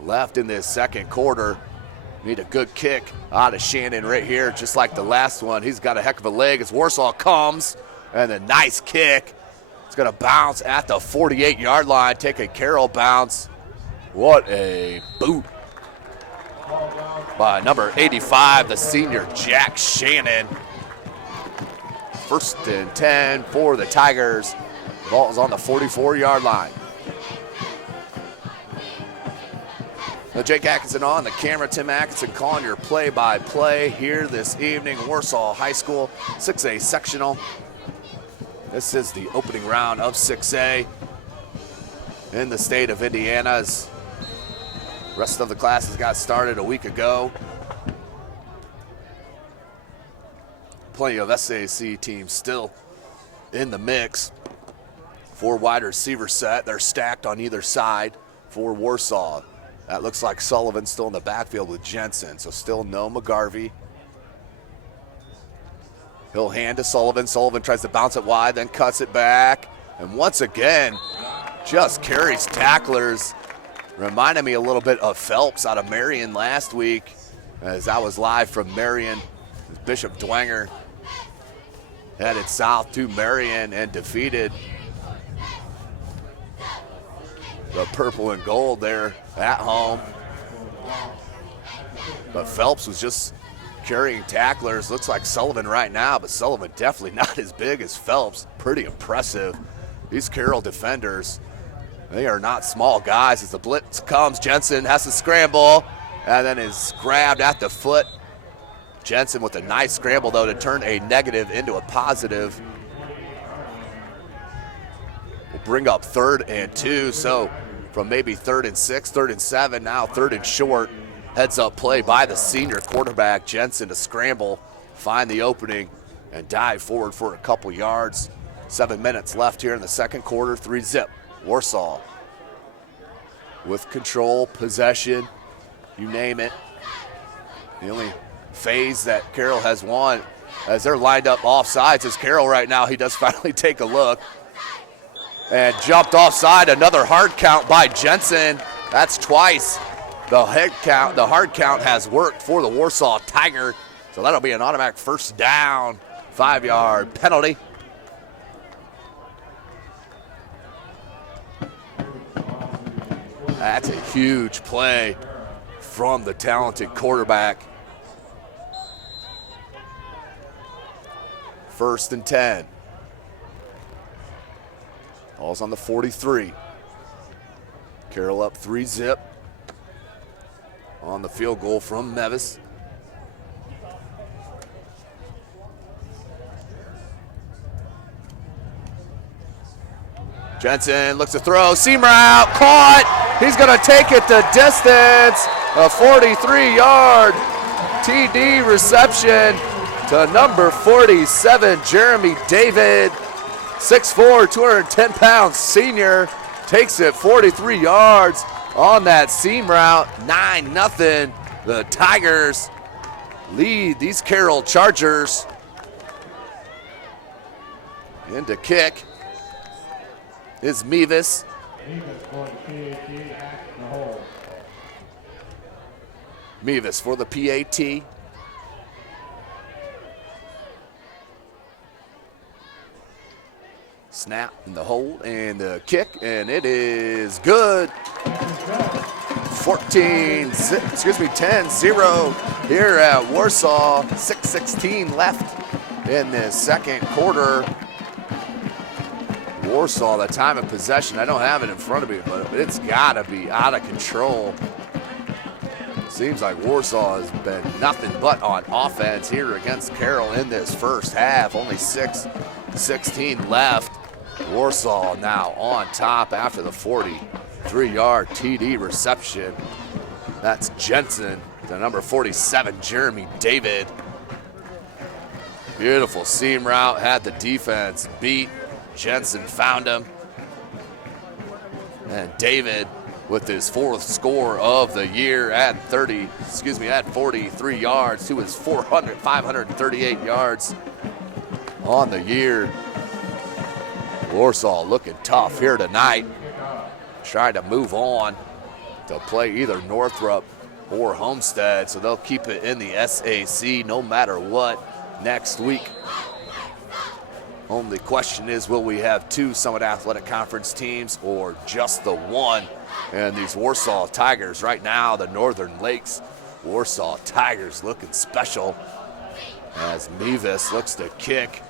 left in this second quarter. Need a good kick out of Shannon right here, just like the last one. He's got a heck of a leg as Warsaw comes, and a nice kick. It's going to bounce at the 48-yard line, take a Carroll bounce. What a boot by number 85, the senior Jack Shannon. 1st and 10 for the Tigers. Ball is on the 44-yard line. Now Jake Atkinson on the camera. Tim Atkinson calling your play-by-play here this evening. Warsaw High School 6A sectional. This is the opening round of 6A in the state of Indiana. As the rest of the classes got started a week ago. Plenty of SAC teams still in the mix. 4 wide receiver set. They're stacked on either side for Warsaw. That looks like Sullivan still in the backfield with Jensen, so still no McGarvey. He'll hand to Sullivan. Sullivan tries to bounce it wide, then cuts it back. And once again, just carries tacklers. Reminded me a little bit of Phelps out of Marion last week, as I was live from Marion. Bishop Dwenger headed south to Marion and defeated the purple and gold there at home. But Phelps was just carrying tacklers. Looks like Sullivan right now, but Sullivan definitely not as big as Phelps. Pretty impressive. These Carroll defenders, they are not small guys. As the blitz comes, Jensen has to scramble and then is grabbed at the foot. Jensen with a nice scramble, though, to turn a negative into a positive. We'll bring up 3rd and 2, so from maybe 3rd and 6, 3rd and 7, now 3rd and short. Heads up play by the senior quarterback, Jensen, to scramble, find the opening, and dive forward for a couple yards. 7 minutes left here in the second quarter, 3-zip. Warsaw with control, possession, you name it. The only phase that Carroll has won as they're lined up off sides is Carroll right now. He does finally take a look and jumped offside. Another hard count by Jensen. That's twice. The hard count has worked for the Warsaw Tiger, so that'll be an automatic first down, 5-yard penalty. That's a huge play from the talented quarterback. 1st and 10. Ball's on the 43. Carroll up 3-zip on the field goal from Mevis. Jensen looks to throw, seam route, caught. He's gonna take it the distance. A 43-yard TD reception to number 47, Jeremy David. 6'4", 210-pound senior, takes it 43 yards on that seam route. 9-0. The Tigers lead these Carroll Chargers. Into kick is Mevis. Mevis for the PAT. Snap and the hold and the kick, and it is good. 10-0 here at Warsaw. 6:16 left in the second quarter. Warsaw, the time of possession, I don't have it in front of me, but it's gotta be out of control. Seems like Warsaw has been nothing but on offense here against Carroll in this first half. Only 6:16 left. Warsaw now on top after the 43-yard TD reception. That's Jensen to number 47, Jeremy David. Beautiful seam route, had the defense beat. Jensen found him. And David with his 4th score of the year at 43 yards to his 538 yards on the year. Warsaw looking tough here tonight. Trying to move on to play either Northrop or Homestead, so they'll keep it in the SAC no matter what next week. Only question is, will we have 2 Summit Athletic Conference teams or just the one? And these Warsaw Tigers right now, the Northern Lakes Warsaw Tigers looking special as Mevis looks to kick.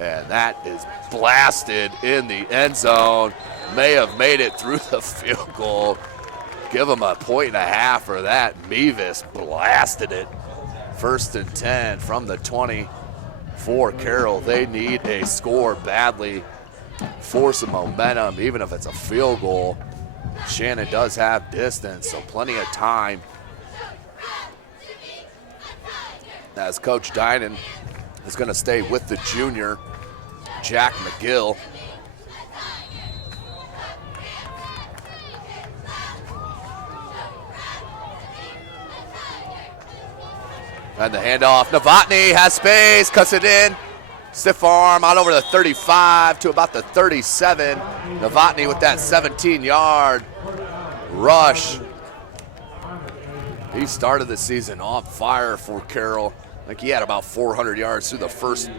And that is blasted in the end zone. May have made it through the field goal. Give him a 1.5 for that. Mevis blasted it. 1st and 10 from the 20 for Carroll. They need a score badly for some momentum, even if it's a field goal. Shannon does have distance, so plenty of time. As Coach Dinan is going to stay with the junior, Jack McGill. And the handoff. Novotny has space, cuts it in. Stiff arm out over the 35 to about the 37. Novotny with that 17-yard rush. He started the season on fire for Carroll. I think he had about 400 yards through the first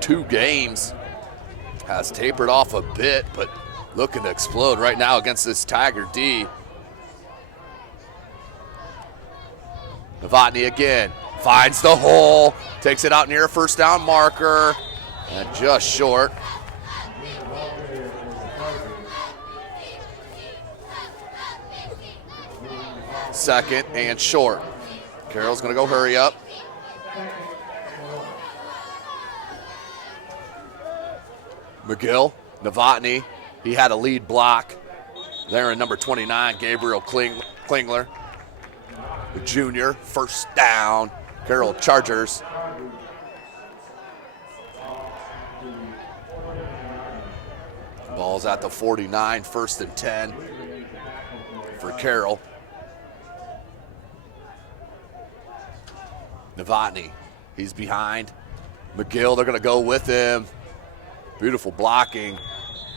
2 games. Has tapered off a bit, but looking to explode right now against this Tiger D. Novotny again, finds the hole, takes it out near a first down marker, and just short. Second and short. Carroll's gonna go hurry up. McGill, Novotny, he had a lead block there in number 29, Gabriel Klingler. The junior, first down, Carroll Chargers. Ball's at the 49, 1st and 10 for Carroll. Novotny, he's behind. McGill, they're gonna go with him. Beautiful blocking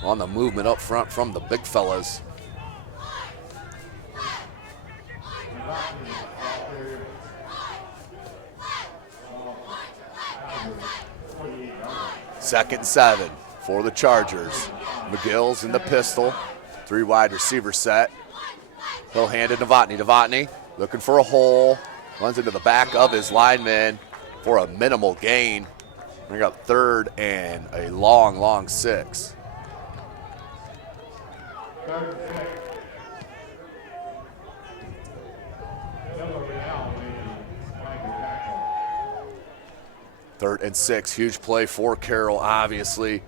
on the movement up front from the big fellas. Second and 7 for the Chargers. McGill's in the pistol, 3 wide receiver set. He'll hand it to Novotny. Novotny looking for a hole, runs into the back of his lineman for a minimal gain. Bring up 3rd and a long 6. Third and 6, huge play for Carroll, obviously,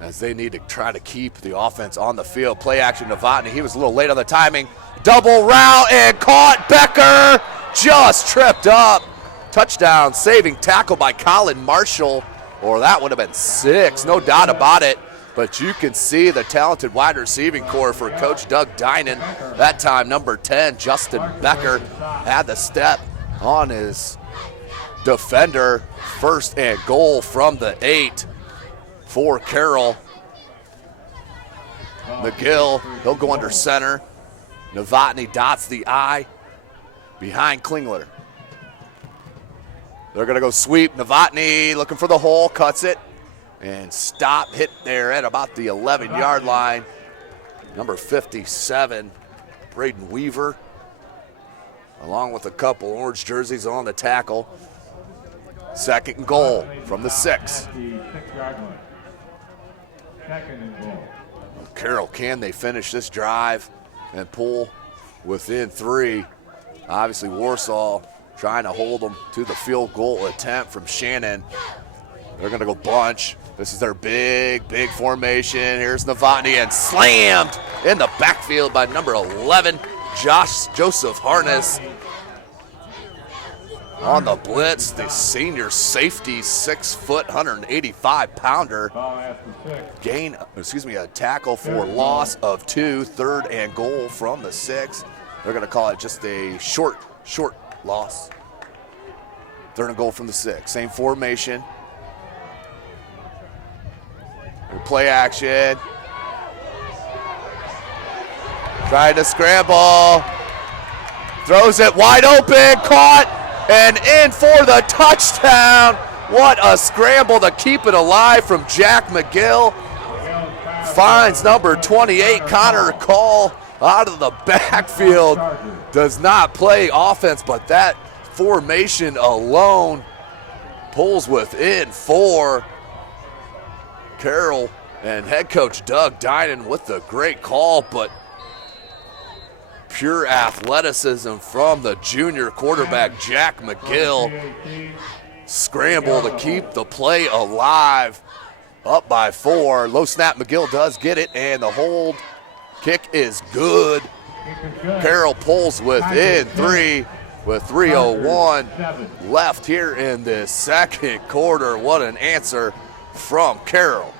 as they need to try to keep the offense on the field. Play action, Novotny, he was a little late on the timing. Double route and caught. Becker just tripped up. Touchdown, saving tackle by Colin Marshall, or that would have been 6, no doubt about it. But you can see the talented wide receiving core for Coach Doug Dinan. That time, number 10, Justin Becker, had the step on his defender. 1st and goal from the 8 for Carroll. McGill, he'll go under center. Novotny dots the I behind Klingler. They're gonna go sweep. Novotny looking for the hole, cuts it, and stop, hit there at about the 11-yard line. Number 57, Braden Weaver, along with a couple orange jerseys on the tackle. 2nd and goal from the 6. Carroll, can they finish this drive and pull within 3? Obviously, Warsaw trying to hold them to the field goal attempt from Shannon. They're going to go bunch. This is their big formation. Here's Novotny, and slammed in the backfield by number 11, Joseph Harness. On the blitz, the senior safety, 6 foot, 185-pounder. A tackle for loss of 2, 3rd and goal from the 6. They're going to call it just a short loss. 3rd and goal from the 6. Same formation. Play action. Trying to scramble. Throws it wide open, caught. And in for the touchdown. What a scramble to keep it alive from Jack McGill. Finds number 28, Connor Call, out of the backfield. Does not play offense, but that formation alone pulls within 4. Carroll and head coach Doug Dinan with the great call, but pure athleticism from the junior quarterback, Jack McGill. Scramble to keep the play alive. Up by 4. Low snap, McGill does get it, and the hold kick is good. Carroll pulls within 3 with 3:01 left here in the 2nd quarter. What an answer from Carroll.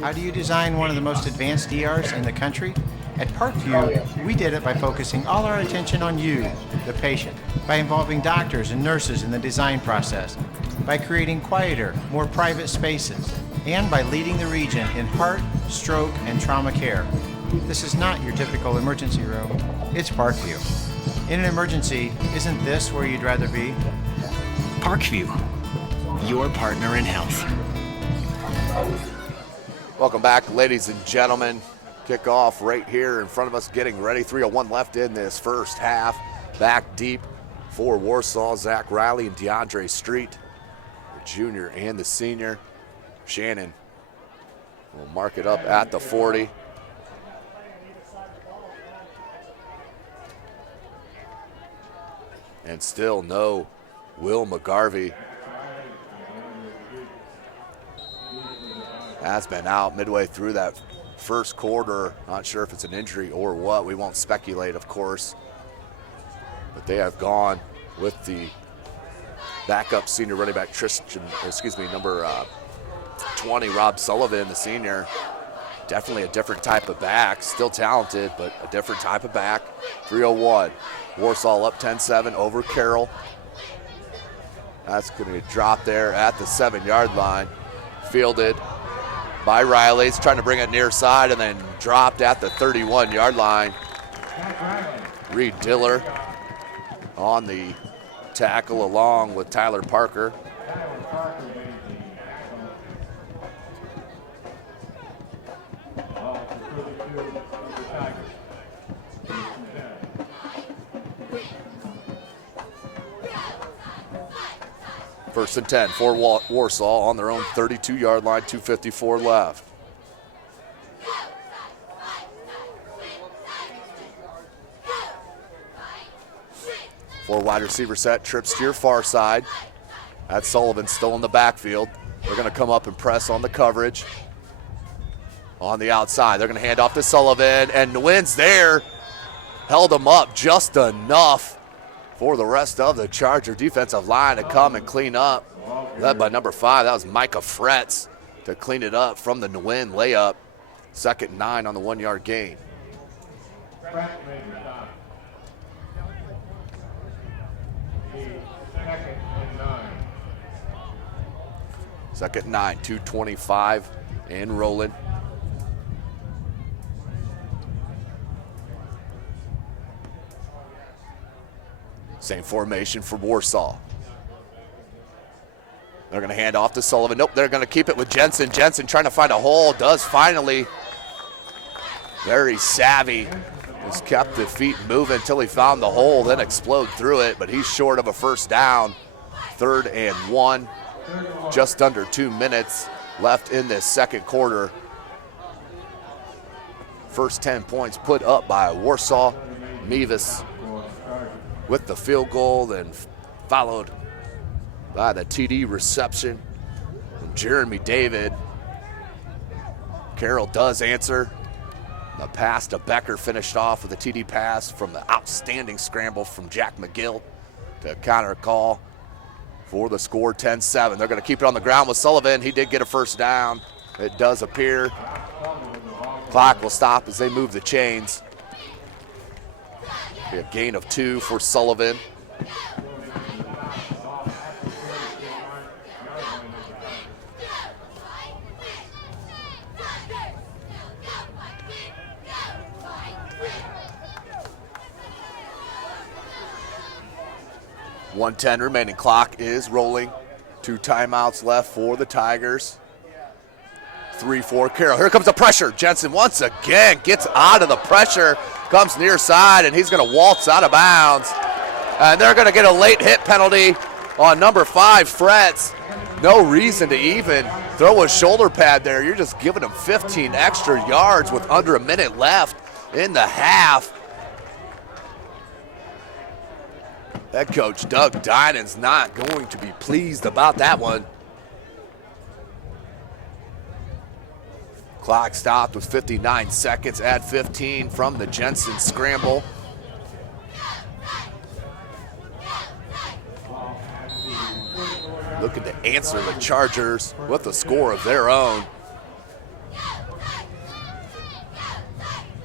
How do you design one of the most advanced ERs in the country? At Parkview, we did it by focusing all our attention on you, the patient, by involving doctors and nurses in the design process, by creating quieter, more private spaces, and by leading the region in heart, stroke, and trauma care. This is not your typical emergency room. It's Parkview. In an emergency, isn't this where you'd rather be? Parkview, your partner in health. Welcome back, ladies and gentlemen. Kickoff right here in front of us, getting ready. 3:01 left in this first half. Back deep for Warsaw, Zach Riley and DeAndre Street, the junior and the senior. Shannon will mark it up at the 40. And still no Will McGarvey. Has been out midway through that first quarter. Not sure if it's an injury or what. We won't speculate, of course. But they have gone with the backup senior running back number 20, Rob Sullivan, the senior. Definitely a different type of back. Still talented, but a different type of back. 3:01. Warsaw up 10-7 over Carroll. That's going to drop there at the 7-yard line. Fielded by Riley. He's trying to bring it near side and then dropped at the 31-yard line. Reed Diller on the tackle along with Tyler Parker. First and 10 for Warsaw on their own 32-yard line, 2:54 left. Four wide receiver set, trips to your far side. That's Sullivan still in the backfield. They're going to come up and press on the coverage. On the outside, they're going to hand off to Sullivan, and Nguyen's there. Held him up just enough for the rest of the Charger defensive line to come and clean up. Led by number 5, that was Micah Fretz to clean it up from the Nguyen layup. 2nd and 9 on the 1-yard gain. Second and 9, 2:25 and rolling. Same formation for Warsaw. They're going to hand off to Sullivan. Nope, they're going to keep it with Jensen. Jensen trying to find a hole, does finally. Very savvy. Just kept the feet moving until he found the hole, then explode through it, but he's short of a first down. 3rd and 1. Just under 2 minutes left in this second quarter. First 10 points put up by Warsaw. Mevis with the field goal, then followed by the TD reception from Jeremy David. Carroll does answer. The pass to Becker finished off with a TD pass from the outstanding scramble from Jack McGill to counter call for the score, 10-7. They're going to keep it on the ground with Sullivan. He did get a first down. It does appear. Clock will stop as they move the chains. A gain of 2 for Sullivan. .110 remaining. Clock is rolling. 2 timeouts left for the Tigers. 3-4 Carroll. Here comes the pressure. Jensen once again gets out of the pressure. Comes near side, and he's going to waltz out of bounds. And they're going to get a late hit penalty on number 5, Fretz. No reason to even throw a shoulder pad there. You're just giving him 15 extra yards with under a minute left in the half. Head coach Doug Dinan's not going to be pleased about that one. Clock stopped with 59 seconds. Add 15 from the Jensen scramble. Looking to answer the Chargers with a score of their own.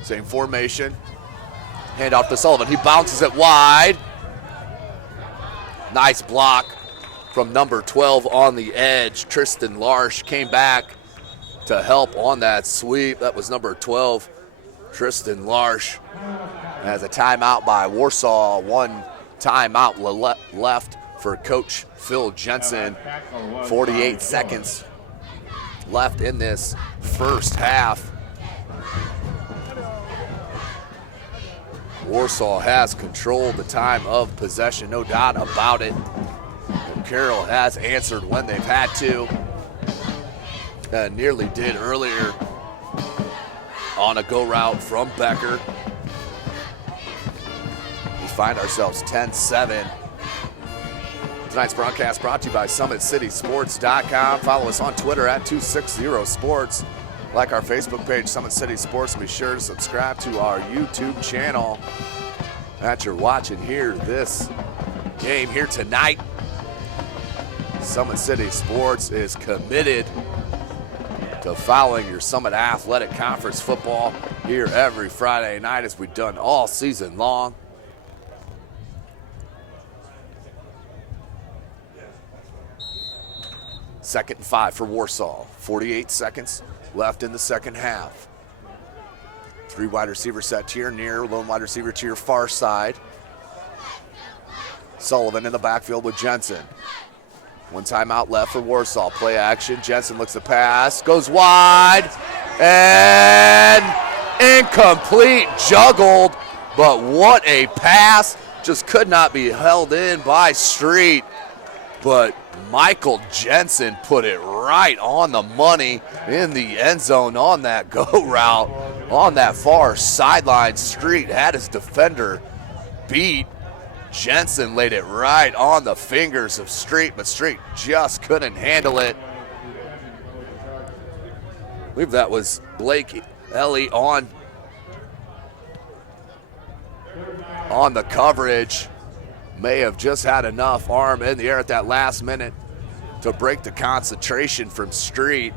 Same formation. Hand off to Sullivan. He bounces it wide. Nice block from number 12 on the edge. Tristan Larsh came back to help on that sweep. That was number 12, Tristan Larsh. Has a timeout by Warsaw. One timeout left for Coach Phil Jensen. 48 seconds left in this first half. Warsaw has controlled the time of possession, no doubt about it. And Carroll has answered when they've had to. Nearly did earlier on a go route from Becker. We find ourselves 10-7. Tonight's broadcast brought to you by SummitCitySports.com. Follow us on Twitter at 260sports. Like our Facebook page, Summit City Sports, and be sure to subscribe to our YouTube channel that you're watching here this game here tonight. Summit City Sports is committed to following your Summit Athletic Conference football here every Friday night, as we've done all season long. Second and 5 for Warsaw. 48 seconds left in the second half. 3 wide receiver set to your near, lone wide receiver to your far side. Sullivan in the backfield with Jensen. One timeout left for Warsaw. Play action. Jensen looks to pass, goes wide, and incomplete, juggled, but what a pass. Just could not be held in by Street, but Michael Jensen put it right on the money in the end zone on that go route on that far sideline. Street had his defender beat. Jensen laid it right on the fingers of Street, but Street just couldn't handle it. I believe that was Blake Ellie on the coverage. May have just had enough arm in the air at that last minute to break the concentration from Street.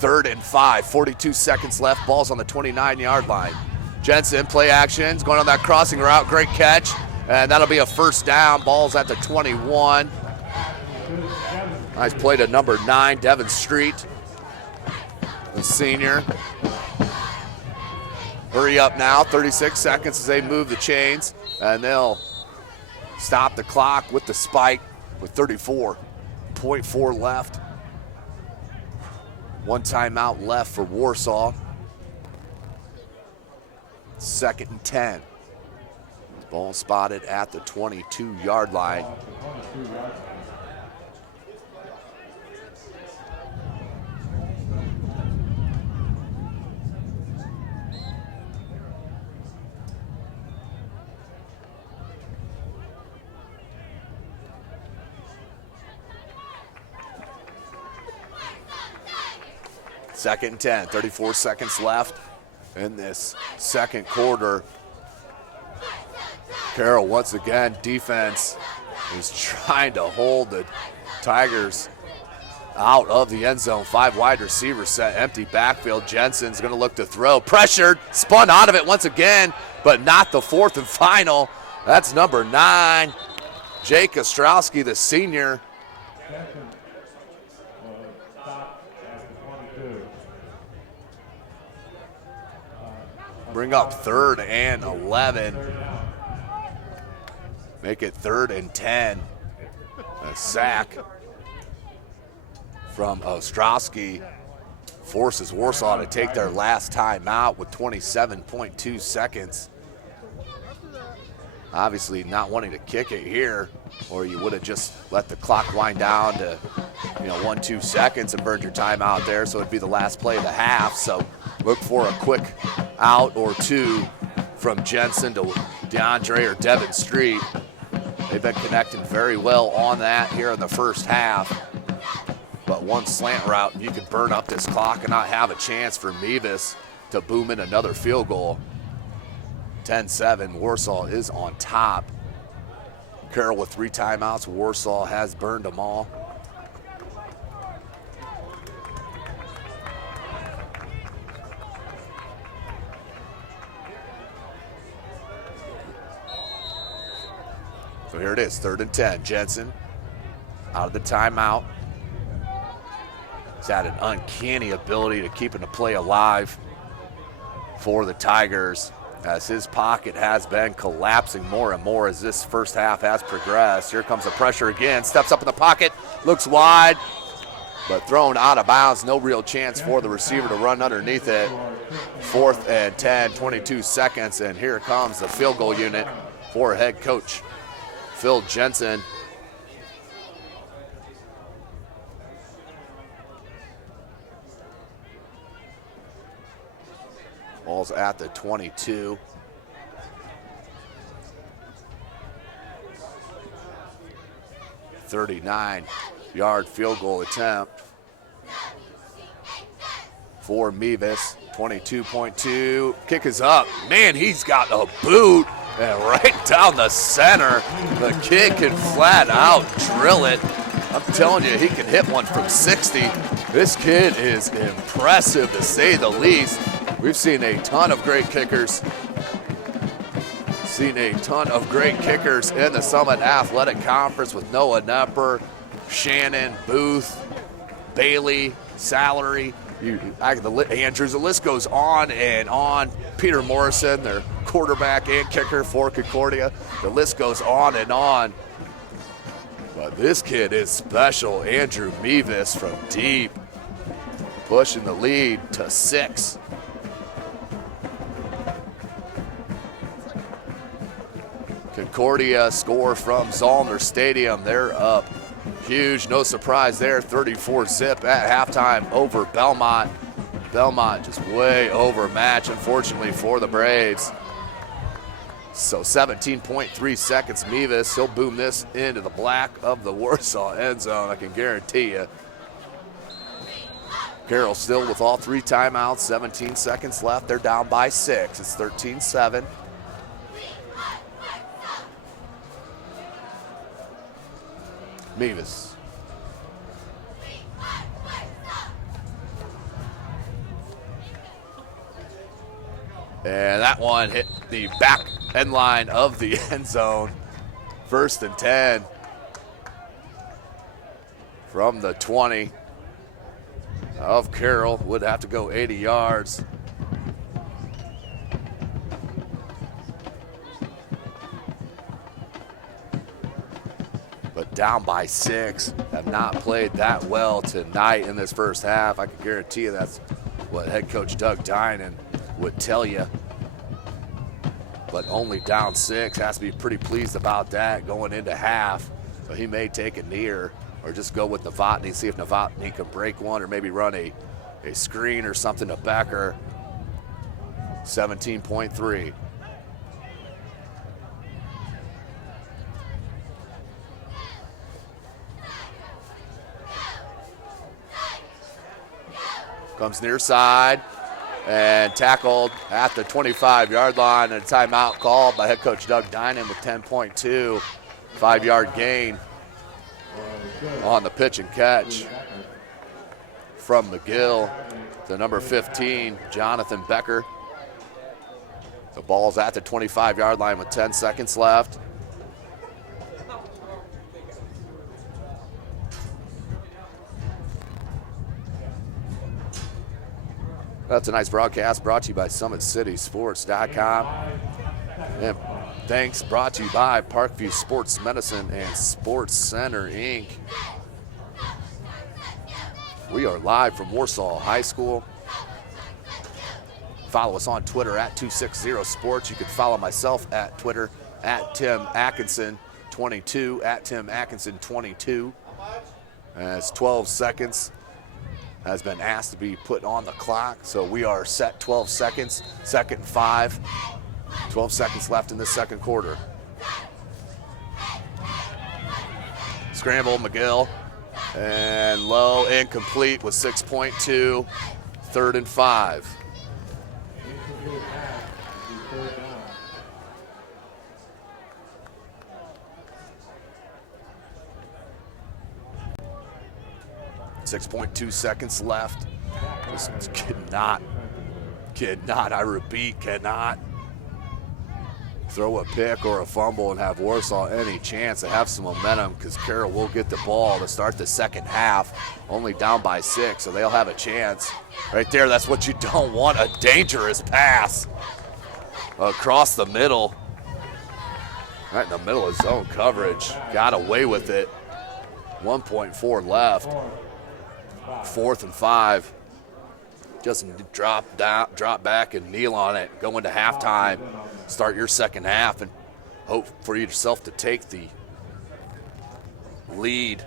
3rd and 5, 42 seconds left. Ball's on the 29-yard line. Jensen, play actions, going on that crossing route. Great catch, and that'll be a first down. Ball's at the 21. Nice play to number 9, Devin Street, the senior. Hurry up now, 36 seconds as they move the chains, and they'll stop the clock with the spike with 34.4 left. One timeout left for Warsaw. 2nd and 10. Ball spotted at the 22-yard line. Second and 10, 34 seconds left in this second quarter. Carroll, once again, defense is trying to hold the Tigers out of the end zone. 5 wide receivers set, empty backfield. Jensen's going to look to throw. Pressured, spun out of it once again, but not the 4th and final. That's number 9, Jake Ostrowski, the senior. Bring up 3rd and 11. Make it 3rd and 10. A sack from Ostrowski forces Warsaw to take their last time out with 27.2 seconds. Obviously not wanting to kick it here, or you would have just let the clock wind down to 1-2 seconds and burned your time out there, so it'd be the last play of the half. So look for a quick out or two from Jensen to DeAndre or Devin Street. They've been connecting very well on that here in the first half. But one slant route, and you can burn up this clock and not have a chance for Mevis to boom in another field goal. 10-7, Warsaw is on top. Carroll with 3 timeouts. Warsaw has burned them all. here it is, 3rd and 10. Jensen out of the timeout. He's had an uncanny ability to keeping the play alive for the Tigers, as his pocket has been collapsing more and more as this first half has progressed. Here comes the pressure again, steps up in the pocket, looks wide, but thrown out of bounds. No real chance for the receiver to run underneath it. 4th and 10, 22 seconds, and here comes the field goal unit for head coach Phil Jensen. Ball's at the 22. $39-yard field goal attempt for Mevis. 22.2. Kick is up. Man, he's got a boot and right down the center. The kid can flat out drill it. I'm telling you, he can hit one from 60. This kid is impressive to say the least. We've seen a ton of great kickers. Seen a ton of great kickers in the Summit Athletic Conference with Noah Nepper, Shannon, Booth, Bailey, Salary, Andrews. The list goes on and on. Peter Morrison, their quarterback and kicker for Concordia. The list goes on and on. But this kid is special. Andrew Mevis from deep, pushing the lead to 6. Concordia score from Zollner Stadium. They're up huge, no surprise there, 34-zip at halftime over Belmont. Belmont just way overmatched, unfortunately, for the Braves. So 17.3 seconds, Mevis, he'll boom this into the black of the Warsaw end zone, I can guarantee you. Carroll still with all 3 timeouts, 17 seconds left. They're down by 6. It's 13-7. Mevis. And that one hit the back end line of the end zone. 1st and 10 from the 20 of Carroll. Would have to go 80 yards. But down by 6, have not played that well tonight in this first half. I can guarantee you that's what head coach Doug Dinan would tell you. But only down 6, has to be pretty pleased about that going into half. So he may take a knee or just go with Novotny, see if Novotny can break one or maybe run a screen or something to Becker. 17.3. Comes near side and tackled at the 25-yard line, and a timeout called by head coach Doug Dinan with 10.2. 5-yard gain on the pitch and catch from McGill to number 15, Jonathan Becker. The ball's at the 25-yard line with 10 seconds left. That's a nice broadcast brought to you by SummitCitySports.com. And thanks brought to you by Parkview Sports Medicine and Sports Center, Inc. We are live from Warsaw High School. Follow us on Twitter at 260sports. You can follow myself at Twitter at Tim Atkinson22, at Tim Atkinson22. As 12 seconds has been asked to be put on the clock. So we are set 12 seconds, 2nd and 5. 12 seconds left in this second quarter. Scramble, McGill, and low, incomplete with 6.2, 3rd and 5. .2 seconds left. Just cannot, I repeat, cannot throw a pick or a fumble and have Warsaw any chance to have some momentum, because Carroll will get the ball to start the second half, only down by 6, so they'll have a chance. Right there, that's what you don't want, a dangerous pass across the middle. Right in the middle of zone coverage, got away with it. 1.4 left, 4th and 5. Just drop back and kneel on it. Go into halftime, start your second half, and hope for yourself to take the lead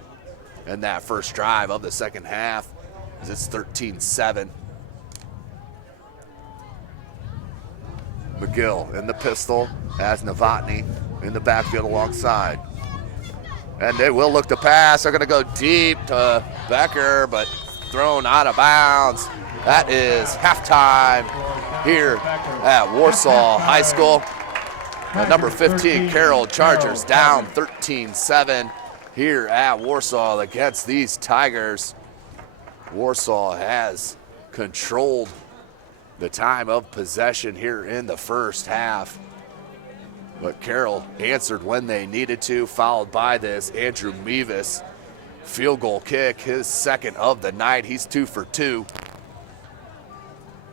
in that first drive of the second half. It's 13-7. McGill in the pistol as Novotny in the backfield alongside. And they will look to pass. They're going to go deep to Becker, but thrown out of bounds. That is halftime here at Warsaw High School. Number 15, Carroll Chargers down 13-7 here at Warsaw against these Tigers. Warsaw has controlled the time of possession here in the first half, but Carroll answered when they needed to, followed by this Andrew Mevis field goal kick, his second of the night. He's 2 for 2.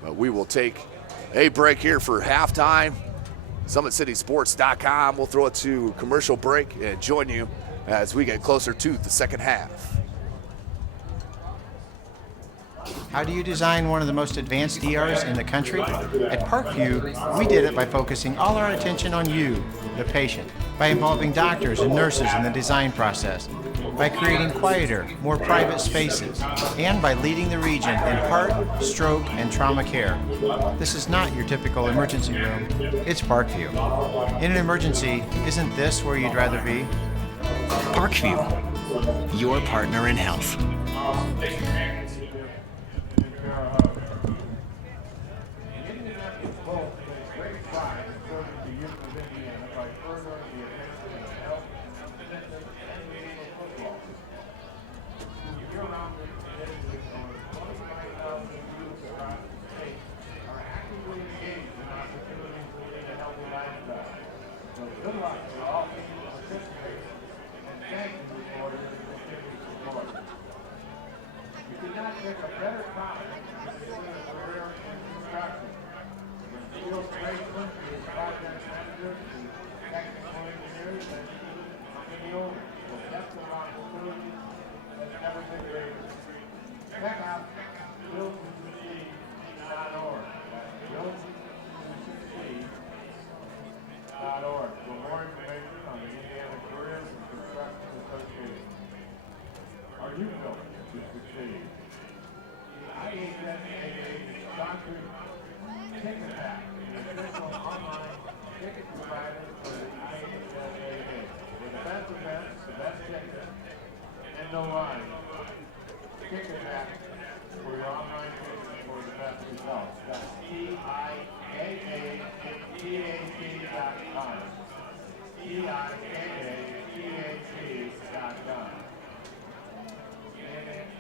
But we will take a break here for halftime. SummitCitySports.com. We'll throw it to commercial break and join you as we get closer to the second half. How do you design one of the most advanced ERs in the country? At Parkview, we did it by focusing all our attention on you, the patient, by involving doctors and nurses in the design process, by creating quieter, more private spaces, and by leading the region in heart, stroke, and trauma care. This is not your typical emergency room. It's Parkview. In an emergency, isn't this where you'd rather be? Parkview, your partner in health. For more information on the Indiana Careers and Construction Association. Are you built to succeed? IHSAA sponsored Ticket Pack, the official online ticket provider for the IHSAA. With the best events, the best tickets, and no lines. Ticket Pack for your online tickets for the best results. That's IHSAA.com. IHSAA.com.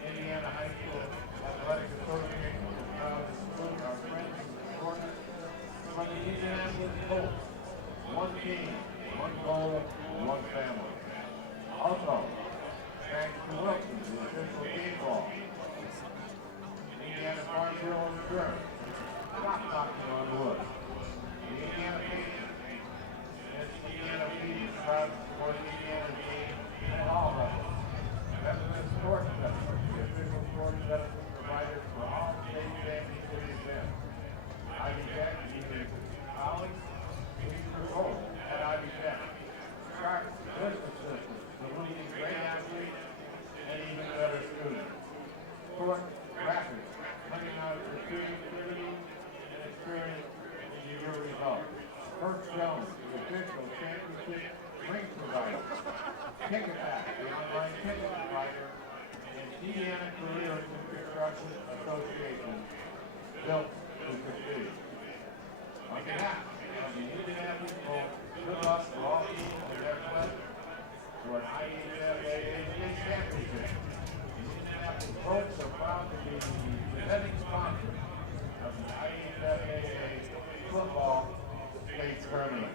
Indiana High School Athletic Association is proud to salute our friends and supporters from the Indianapolis Colts. One team, one goal, one family. Also, thanks to Wilson, the official team ball. Indiana Farm Bureau Insurance. Stop knocking on wood. The Indiana Patriots. Indiana Patriots proud to support the Indiana team and all of us. Veteran Sports Center, the official sports medicine provider for all state family city events. Ivy Tech, either college, or gold at Ivy Tech. Sharp business systems, including great athletes and even better students. Sport, graphics, bringing out your creativity and experience into your results. Kirk Jones, the official championship ring provider. Ticket Pack, the online ticket provider, and Indiana Careers and Construction Association, built to succeed. On behalf of the Indianapolis Colts, good luck to all teams in their quest for an IHSAA state championship. The Indianapolis Colts are proud to be the presenting sponsor of the IHSAA football state tournament.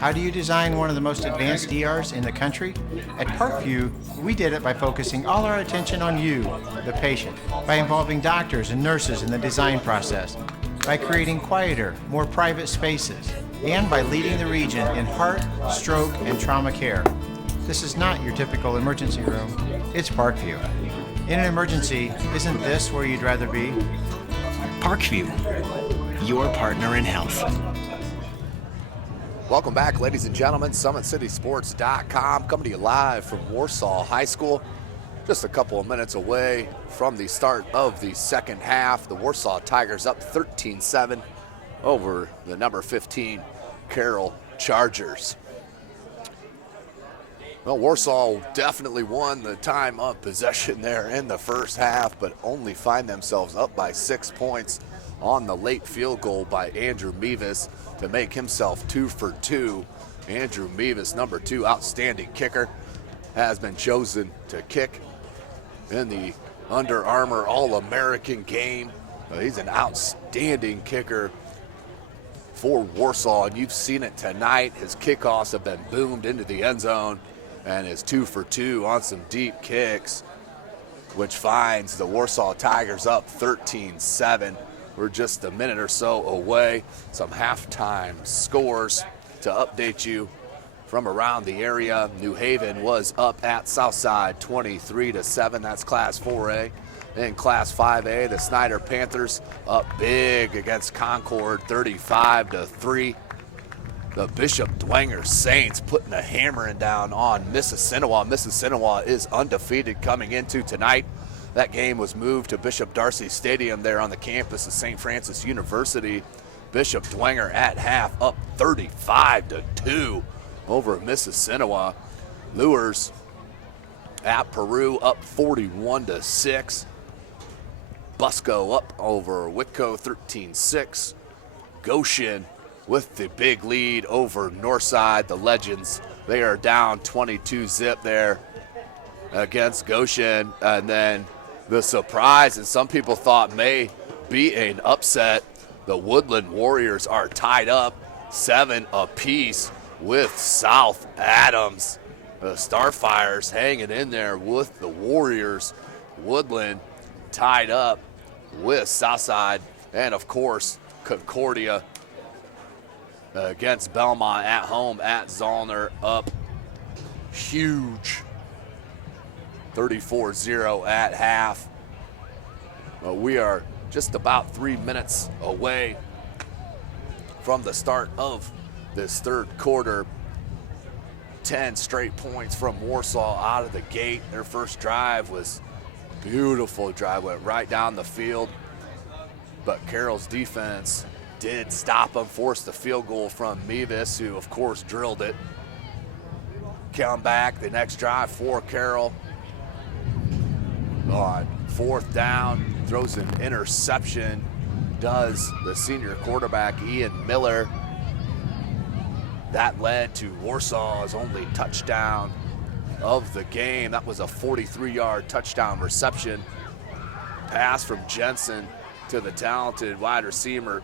How do you design one of the most advanced ERs in the country? At Parkview, we did it by focusing all our attention on you, the patient, by involving doctors and nurses in the design process, by creating quieter, more private spaces, and by leading the region in heart, stroke, and trauma care. This is not your typical emergency room. It's Parkview. In an emergency, isn't this where you'd rather be? Parkview, your partner in health. Welcome back, ladies and gentlemen. SummitCitySports.com coming to you live from Warsaw High School. Just a couple of minutes away from the start of the second half. The Warsaw Tigers up 13-7 over the number 15 Carroll Chargers. Well, Warsaw definitely won the time of possession there in the first half, but only find themselves up by 6 points on the late field goal by Andrew Mevis to make himself 2 for 2. Andrew Mevis, number 2, outstanding kicker, has been chosen to kick in the Under Armour All-American game. He's an outstanding kicker for Warsaw, and you've seen it tonight. His kickoffs have been boomed into the end zone, and his 2 for 2 on some deep kicks, which finds the Warsaw Tigers up 13-7. We're just a minute or so away. Some halftime scores to update you from around the area. New Haven was up at Southside 23-7. That's Class 4A. In Class 5A, the Snyder Panthers up big against Concord 35-3. The Bishop Dwenger Saints putting a hammering down on Mississinewa. Mississinewa is undefeated coming into tonight. That game was moved to Bishop Darcy Stadium there on the campus of St. Francis University. Bishop Dwenger at half up 35-2 over Mississinewa. Lures at Peru up 41-6. Busco up over Whitco 13-6. Goshen with the big lead over Northside. The Legends, they are down 22-zip there against Goshen. And then the surprise, and some people thought may be an upset, the Woodland Warriors are tied up 7 apiece with South Adams. The Starfires hanging in there with the Warriors. Woodland tied up with Southside, and of course Concordia against Belmont at home at Zollner up huge 34-0 at half. We are just about 3 minutes away from the start of this third quarter. 10 straight points from Warsaw out of the gate. Their first drive was beautiful drive, went right down the field, but Carroll's defense did stop them, forced the field goal from Mevis, who of course drilled it. Come back the next drive for Carroll. On fourth down, throws an interception, does the senior quarterback Ian Miller. That led to Warsaw's only touchdown of the game. That was a 43-yard touchdown reception. Pass from Jensen to the talented wide receiver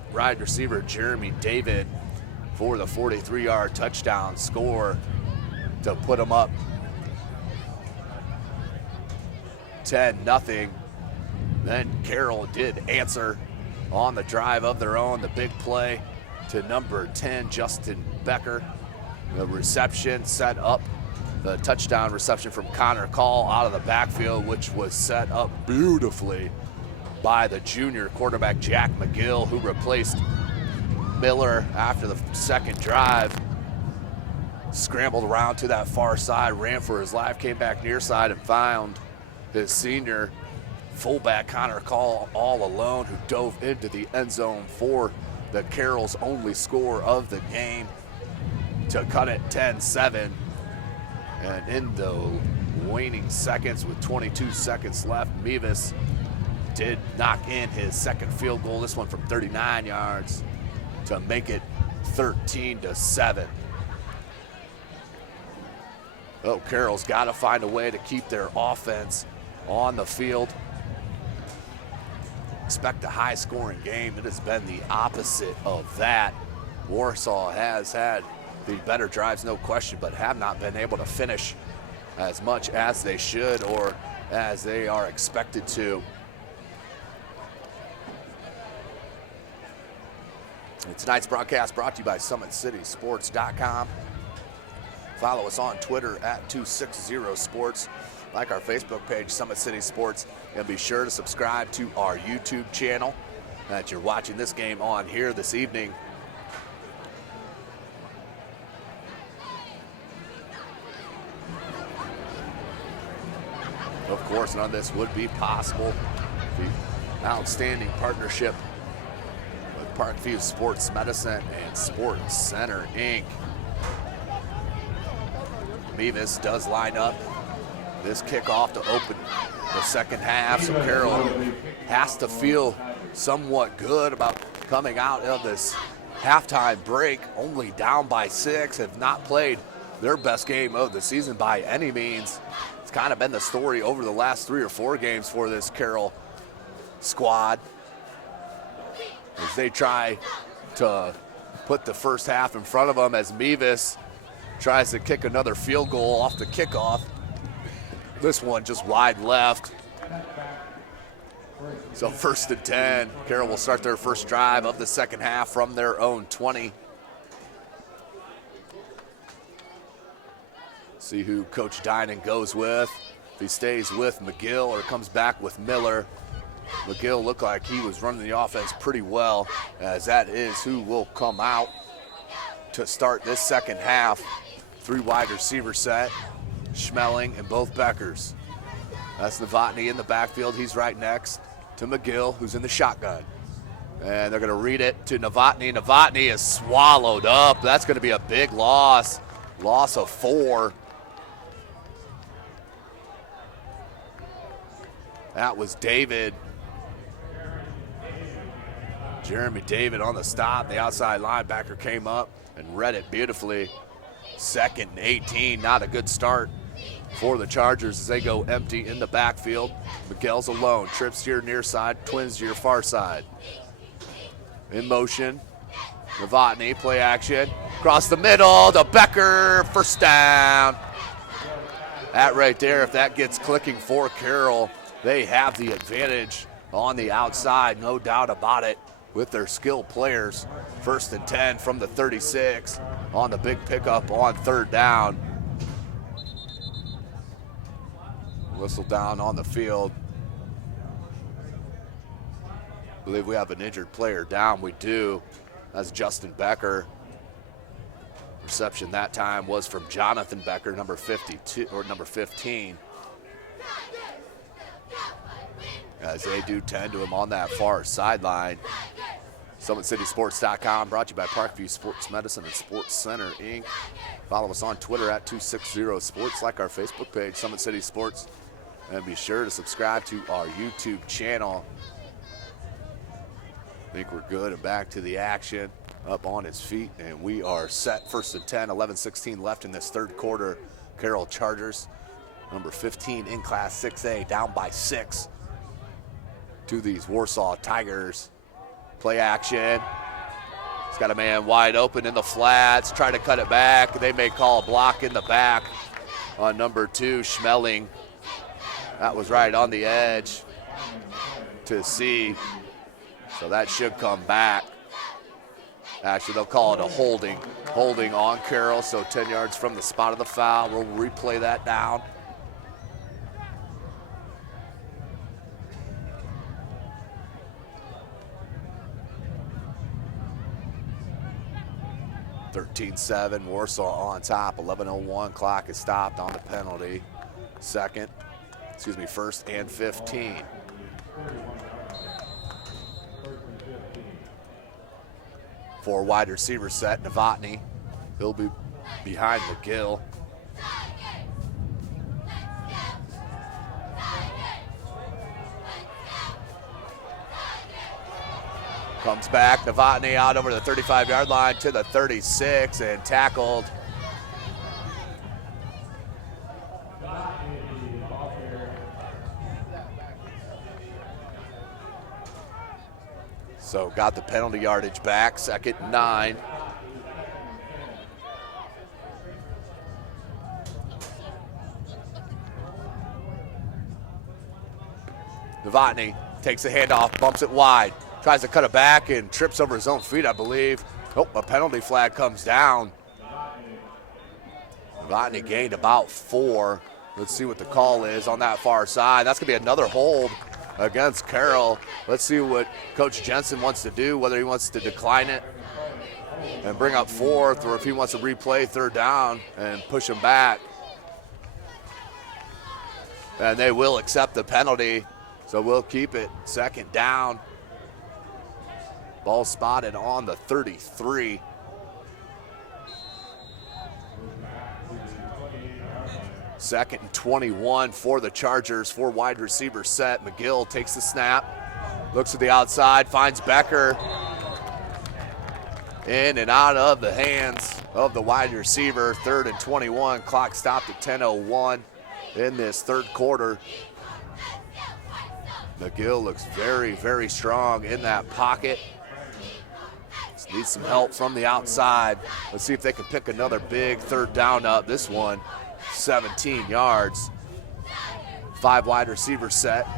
Jeremy David for the 43-yard touchdown score to put them up 10-0. Then Carroll did answer on the drive of their own, the big play to number 10, Justin Becker. The reception set up, the touchdown reception from Connor Call out of the backfield, which was set up beautifully by the junior quarterback Jack McGill, who replaced Miller after the second drive. Scrambled around to that far side, ran for his life, came back near side and found his senior fullback Connor Call all alone, who dove into the end zone for the Carroll's only score of the game to cut it 10-7. And in the waning seconds with 22 seconds left, Mevis did knock in his second field goal, this one from 39 yards, to make it 13-7. Oh, Carroll's got to find a way to keep their offense on the field. Expect a high-scoring game. It has been the opposite of that. Warsaw has had the better drives, no question, but have not been able to finish as much as they should or as they are expected to. And tonight's broadcast brought to you by SummitCitySports.com. Follow us on Twitter at 260sports. Like our Facebook page, Summit City Sports, and be sure to subscribe to our YouTube channel that you're watching this game on here this evening. Of course, none of this would be possible. The outstanding partnership with Parkview Sports Medicine and Sports Center, Inc. Mevis does line up this kickoff to open the second half, so Carroll has to feel somewhat good about coming out of this halftime break, only down by 6, have not played their best game of the season by any means. It's kind of been the story over the last 3 or 4 games for this Carroll squad as they try to put the first half in front of them as Mevis tries to kick another field goal off the kickoff. This one just wide left. So 1st and 10. Carroll will start their first drive of the second half from their own 20. See who Coach Dinan goes with. If he stays with McGill or comes back with Miller. McGill looked like he was running the offense pretty well, as that is who will come out to start this second half. 3 wide receiver set. Schmeling and both Beckers. That's Novotny in the backfield. He's right next to McGill, who's in the shotgun. And they're going to read it to Novotny. Novotny is swallowed up. That's going to be a big loss. Loss of 4. That was David. Jeremy David on the stop. The outside linebacker came up and read it beautifully. 2nd and 18. Not a good start for the Chargers as they go empty in the backfield. Miguel's alone, trips to your near side, twins to your far side. In motion, Novotny, play action, across the middle to Becker, first down. That right there, if that gets clicking for Carroll, they have the advantage on the outside, no doubt about it, with their skilled players. 1st and 10 from the 36 on the big pickup on 3rd down. Whistle down on the field. I believe we have an injured player down. We do. That's Justin Becker. Reception that time was from Jonathan Becker, number 52 or number 15. As they do tend to him on that far sideline. SummitCitySports.com, brought to you by Parkview Sports Medicine and Sports Center, Inc. Follow us on Twitter at 260sports. Like our Facebook page, Summit City Sports. And be sure to subscribe to our YouTube channel. I think we're good and back to the action. Up on his feet, and we are set. 1st and 10, 11-16 left in this 3rd quarter. Carroll Chargers, number 15 in Class 6A, down by 6 to these Warsaw Tigers. Play action. He's got a man wide open in the flats, try to cut it back. They may call a block in the back on number 2, Schmeling. That was right on the edge to see. So that should come back. Actually, they'll call it a holding. Holding on Carroll, so 10 yards from the spot of the foul. We'll replay that down. (13-7), Warsaw on top. 11:01, clock is stopped on the penalty. First and 15. Four wide receiver set, Novotny. He'll be behind McGill. Comes back, Novotny out over the 35-yard line to the 36 and tackled. So got the penalty yardage back, 2nd and 9. Novotny takes the handoff, bumps it wide, tries to cut it back and trips over his own feet, I believe. Oh, a penalty flag comes down. Novotny gained about 4. Let's see what the call is on that far side. That's going to be another hold against Carroll. Let's see what Coach Jensen wants to do, whether he wants to decline it and bring up 4th, or if he wants to replay 3rd down and push him back. And they will accept the penalty, so we'll keep it 2nd down. Ball spotted on the 33. Second and 21 for the Chargers. 4 wide receiver set. McGill takes the snap, looks to the outside, finds Becker. In and out of the hands of the wide receiver. 3rd and 21. Clock stopped at 10:01 in this 3rd quarter. McGill looks very, very strong in that pocket. Just needs some help from the outside. Let's see if they can pick another big 3rd down up. This one, 17 yards. 5 wide receiver set.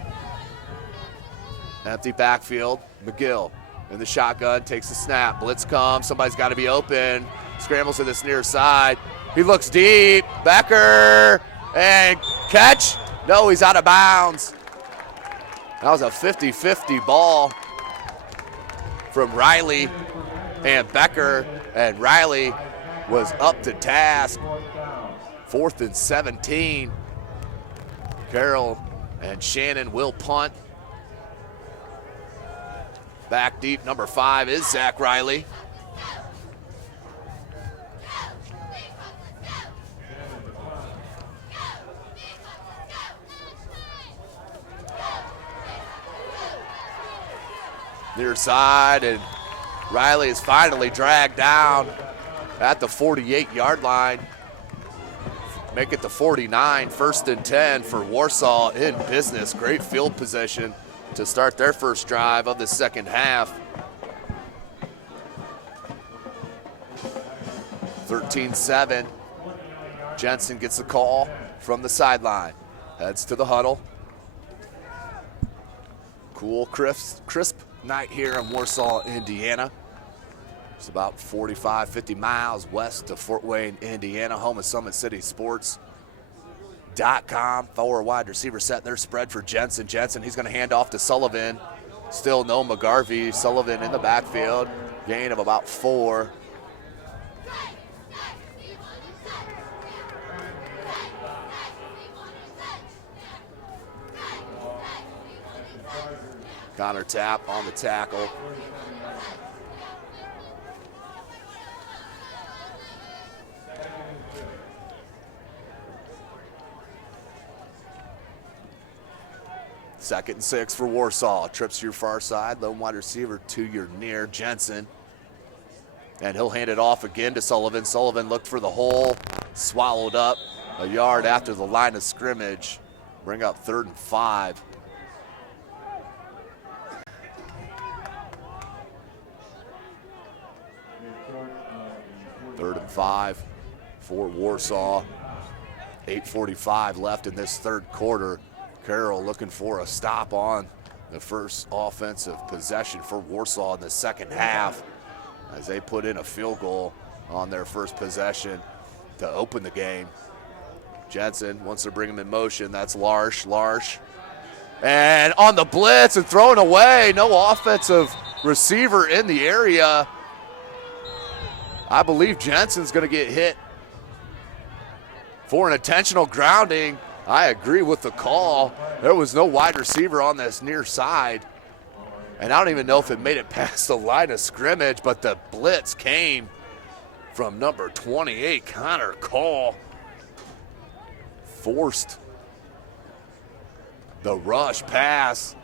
Empty backfield. McGill in the shotgun, takes the snap. Blitz comes, somebody's got to be open. Scrambles to this near side. He looks deep. Becker, and catch. No, he's out of bounds. That was a 50-50 ball from Riley and Becker, and Riley was up to task. 4th and 17. Carroll and Shannon will punt. Back deep, number 5 is Zach Riley. Near side, and Riley is finally dragged down at the 48-yard line. Make it the 49, 1st and 10 for Warsaw in business. Great field position to start their first drive of the 2nd half. 13-7. Jensen gets the call from the sideline. Heads to the huddle. Cool, crisp night here in Warsaw, Indiana. It's about 45, 50 miles west of Fort Wayne, Indiana, home of SummitCitySports.com. 4 wide receiver set their spread for Jensen. Jensen, he's going to hand off to Sullivan. Still no McGarvey. Sullivan in the backfield. Gain of about 4. Connor Tapp on the tackle. Second and 6 for Warsaw. Trips to your far side. Lone wide receiver to your near, Jensen. And he'll hand it off again to Sullivan. Sullivan looked for the hole. Swallowed up a yard after the line of scrimmage. Bring up 3rd and 5. Third and 5 for Warsaw. 8:45 left in this 3rd quarter. Carroll looking for a stop on the first offensive possession for Warsaw in the 2nd half as they put in a field goal on their first possession to open the game. Jensen wants to bring him in motion. That's Larsh. And on the blitz and thrown away. No offensive receiver in the area. I believe Jensen's going to get hit for an intentional grounding. I agree with the call. There was no wide receiver on this near side. And I don't even know if it made it past the line of scrimmage, but the blitz came from number 28, Connor Call. Forced the rush pass.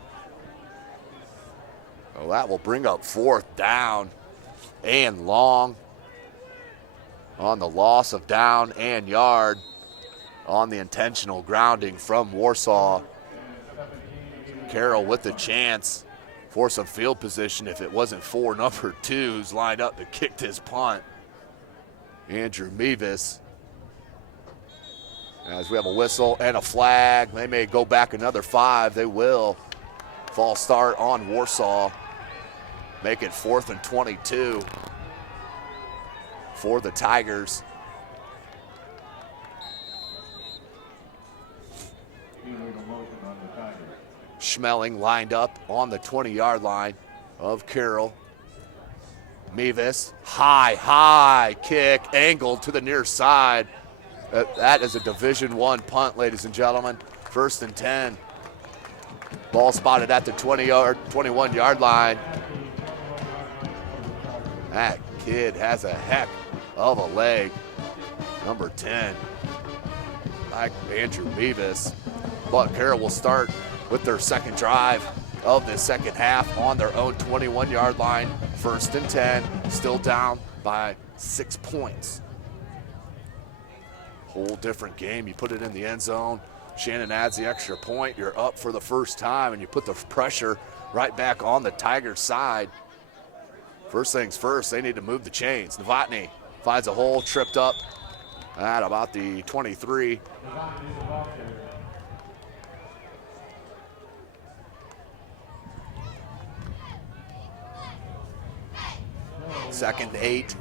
Well, that will bring up 4th down and long on the loss of down and yard on the intentional grounding from Warsaw. Carroll with the chance for some field position if it wasn't for number 2 who's lined up and kicked his punt, Andrew Mevis. As we have a whistle and a flag, they may go back another 5. They will. False start on Warsaw. Make it 4th and 22 for the Tigers. Schmeling lined up on the 20-yard line of Carroll. Mevis, high kick, angled to the near side. That is a Division I punt, ladies and gentlemen. 1st and 10. Ball spotted at the 21-yard line. That kid has a heck of a leg. Number 10, like Andrew Mevis. But Carroll will start with their second drive of the second half on their own 21-yard line. 1st and 10, still down by 6 points. Whole different game. You put it in the end zone. Shannon adds the extra point. You're up for the first time, and you put the pressure right back on the Tigers' side. First things first, they need to move the chains. Novotny finds a hole, tripped up at about the 23. Second 8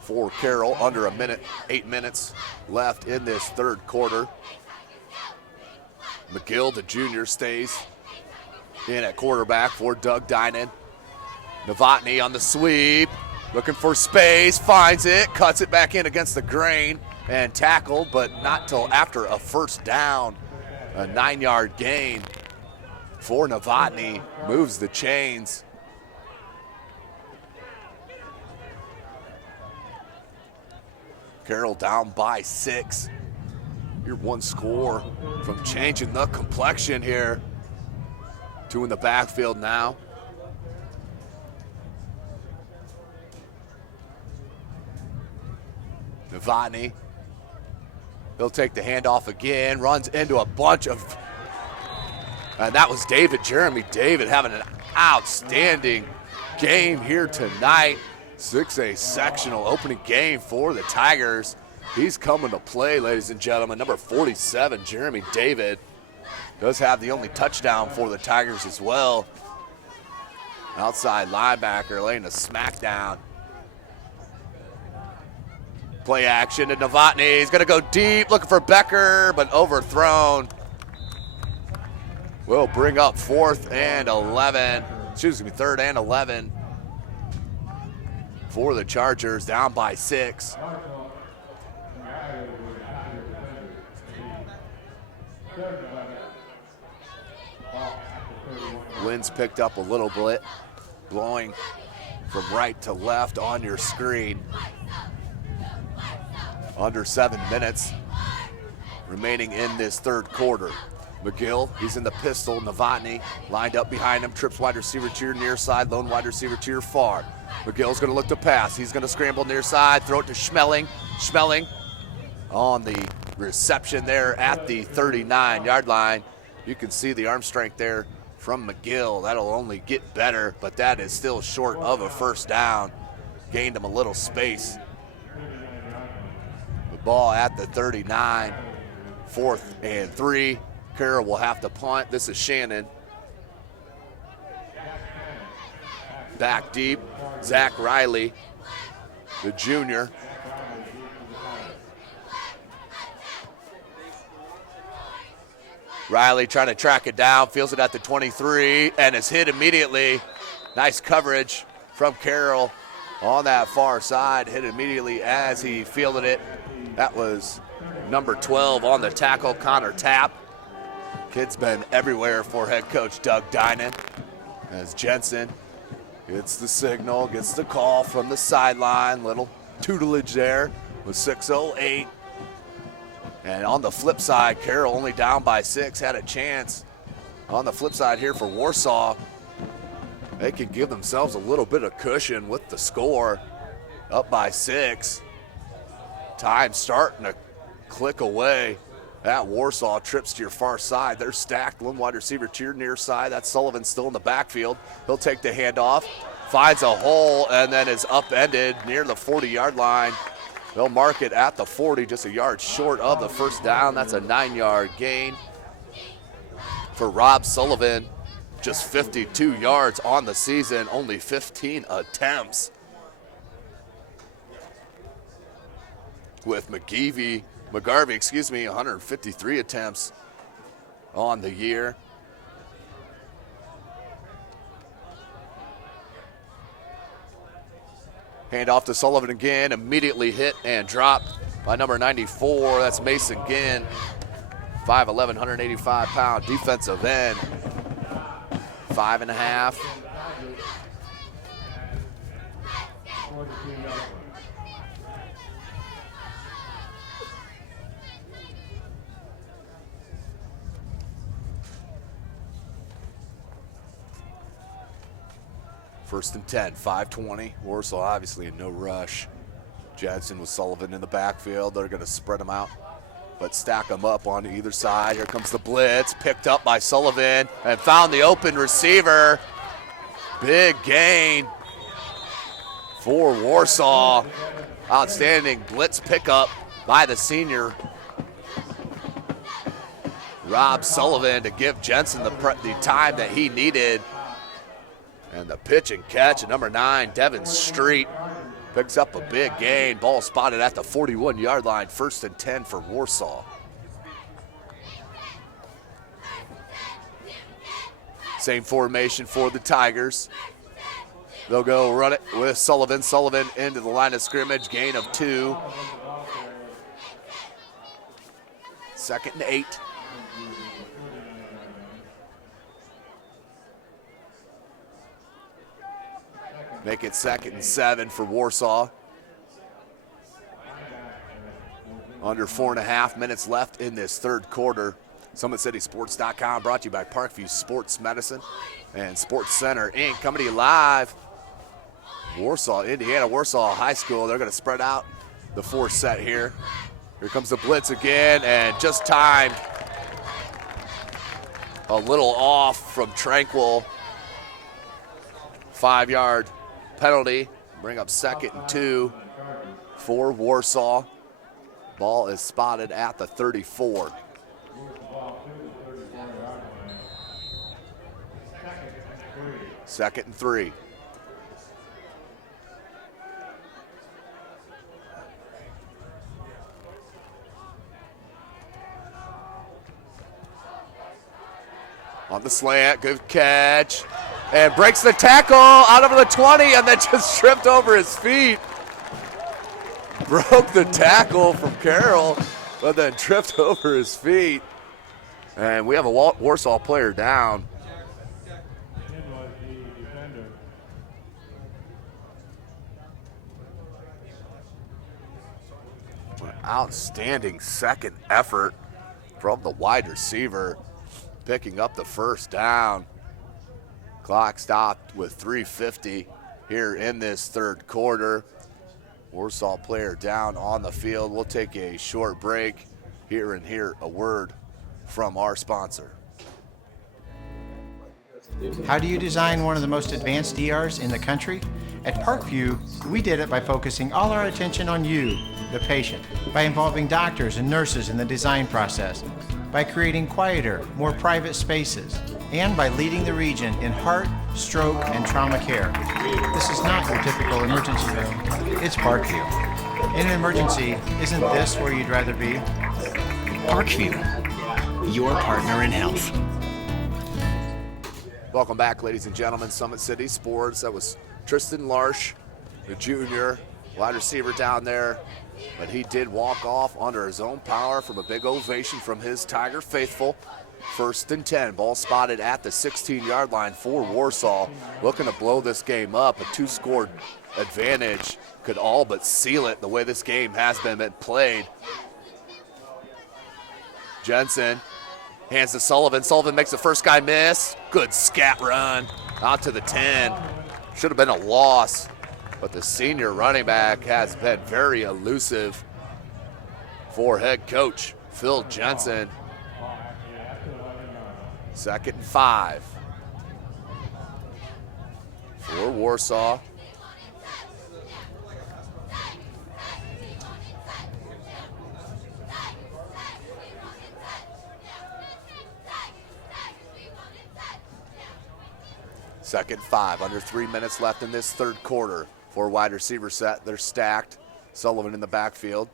for Carroll, under 8 minutes left in this third quarter. McGill, the junior, stays in at quarterback for Doug Dinan. Novotny on the sweep, looking for space, finds it, cuts it back in against the grain and tackled, but not till after a first down. A 9-yard gain for Novotny, moves the chains. Carroll down by 6. You're one score from changing the complexion here. 2 in the backfield now. Novotny, he'll take the handoff again, runs into a bunch of, and that was Jeremy David having an outstanding game here tonight. 6A sectional opening game for the Tigers. He's coming to play, ladies and gentlemen. Number 47, Jeremy David, does have the only touchdown for the Tigers as well. Outside linebacker laying a smackdown. Play action to Novotny. He's going to go deep, looking for Becker, but overthrown. Will bring up 3rd and 11 for the Chargers, down by 6. Winds picked up a little bit, blowing from right to left on your screen. Under 7 minutes remaining in this third quarter. McGill, he's in the pistol. Novotny lined up behind him, trips wide receiver to your near side, lone wide receiver to your far. McGill's gonna look to pass. He's gonna scramble near side, throw it to Schmeling. Schmeling on the reception there at the 39-yard line. You can see the arm strength there from McGill. That'll only get better, but that is still short of a first down. Gained him a little space. The ball at the 39, 4th and 3. Carroll will have to punt. This is Shannon. Back deep, Zach Riley, the junior. Riley trying to track it down, feels it at the 23, and is hit immediately. Nice coverage from Carroll on that far side. Hit immediately as he fielded it. That was number 12 on the tackle, Connor Tapp. Kid's been everywhere for head coach Doug Dinan, as Jensen gets the signal, gets the call from the sideline. Little tutelage there with 6:08. And on the flip side, Carroll only down by 6, had a chance. On the flip side here for Warsaw, they can give themselves a little bit of cushion with the score. Up by 6. Time starting to click away. At Warsaw, trips to your far side. They're stacked, one wide receiver to your near side. That's Sullivan still in the backfield. He'll take the handoff, finds a hole, and then is upended near the 40-yard line. They'll mark it at the 40, just a yard short of the first down. That's a 9-yard gain. for Rob Sullivan. Just 52 yards on the season, only 15 attempts. With McGarvey, 153 attempts on the year. Hand off to Sullivan again, immediately hit and dropped by number 94. That's Mason Ginn, 5'11", 185-pound defensive end. 5.5. First and 10, 5:20. Warsaw obviously in no rush. Jensen with Sullivan in the backfield. They're going to spread them out, but stack them up on either side. Here comes the blitz, picked up by Sullivan and found the open receiver. Big gain for Warsaw. Outstanding blitz pickup by the senior Rob Sullivan to give Jensen the time that he needed. And the pitch and catch at number 9, Devin Street, picks up a big gain. Ball spotted at the 41-yard line. First and 10 for Warsaw. Same formation for the Tigers. They'll go run it with Sullivan. Sullivan into the line of scrimmage, gain of 2. Second and 8. Make it second and 7 for Warsaw. Under 4.5 minutes left in this third quarter. SummitCitySports.com brought to you by Parkview Sports Medicine and Sports Center Inc. Coming to you live. Warsaw, Indiana, Warsaw High School. They're going to spread out the 4th set here. Here comes the blitz again, and just timed. A little off from Tranquil. 5-yard penalty. Bring up second and 2 for Warsaw. Ball is spotted at the 34. Second and 3. On the slant, good catch. And breaks the tackle out over the 20 and then just tripped over his feet. Broke the tackle from Carroll, but then tripped over his feet. And we have a Warsaw player down. An outstanding second effort from the wide receiver, picking up the first down. Clock stopped with 3:50 here in this third quarter. Warsaw player down on the field. We'll take a short break here and hear a word from our sponsor. How do you design one of the most advanced ERs in the country? At Parkview, we did it by focusing all our attention on you, the patient, by involving doctors and nurses in the design process, by creating quieter, more private spaces, and by leading the region in heart, stroke, and trauma care. This is not your typical emergency room. It's Parkview. In an emergency, isn't this where you'd rather be? Parkview, your partner in health. Welcome back, ladies and gentlemen. Summit City Sports. That was Tristan Larsh, the junior, wide receiver down there. But he did walk off under his own power from a big ovation from his Tiger faithful. First and 10, ball spotted at the 16-yard line for Warsaw. Looking to blow this game up. A 2-score advantage could all but seal it the way this game has been played. Jensen hands to Sullivan. Sullivan makes the first guy miss. Good scat run out to the 10. Should have been a loss, but the senior running back has been very elusive for head coach Phil Jensen. Second and 5 for Warsaw. 2nd 5, under 3 minutes left in this third quarter. 4 wide receiver set, they're stacked. Sullivan in the backfield.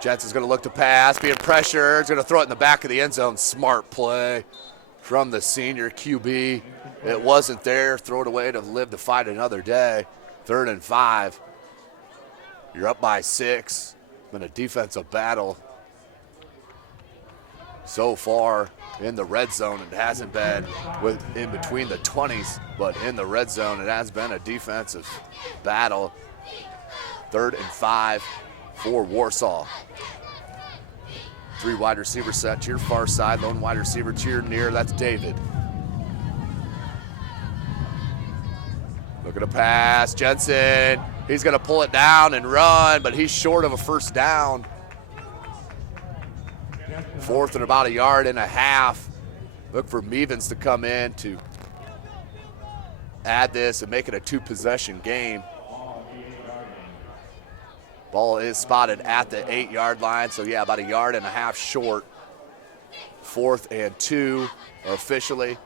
Jensen's gonna look to pass, being pressured, he's gonna throw it in the back of the end zone. Smart play from the senior QB. It wasn't there, throw it away to live to fight another day. 3rd and 5. You're up by 6. Been a defensive battle so far in the red zone. It hasn't been in between the 20s, but in the red zone, it has been a defensive battle. 3rd and 5 for Warsaw. 3 wide receiver set to your far side, lone wide receiver to your near, that's David. Looking to pass, Jensen. He's gonna pull it down and run, but he's short of a first down. 4th and about 1.5 yards. Look for Mevens to come in to add this and make it a 2-possession game. Ball is spotted at the 8-yard line, so yeah, about 1.5 yards short. 4th and 2 officially.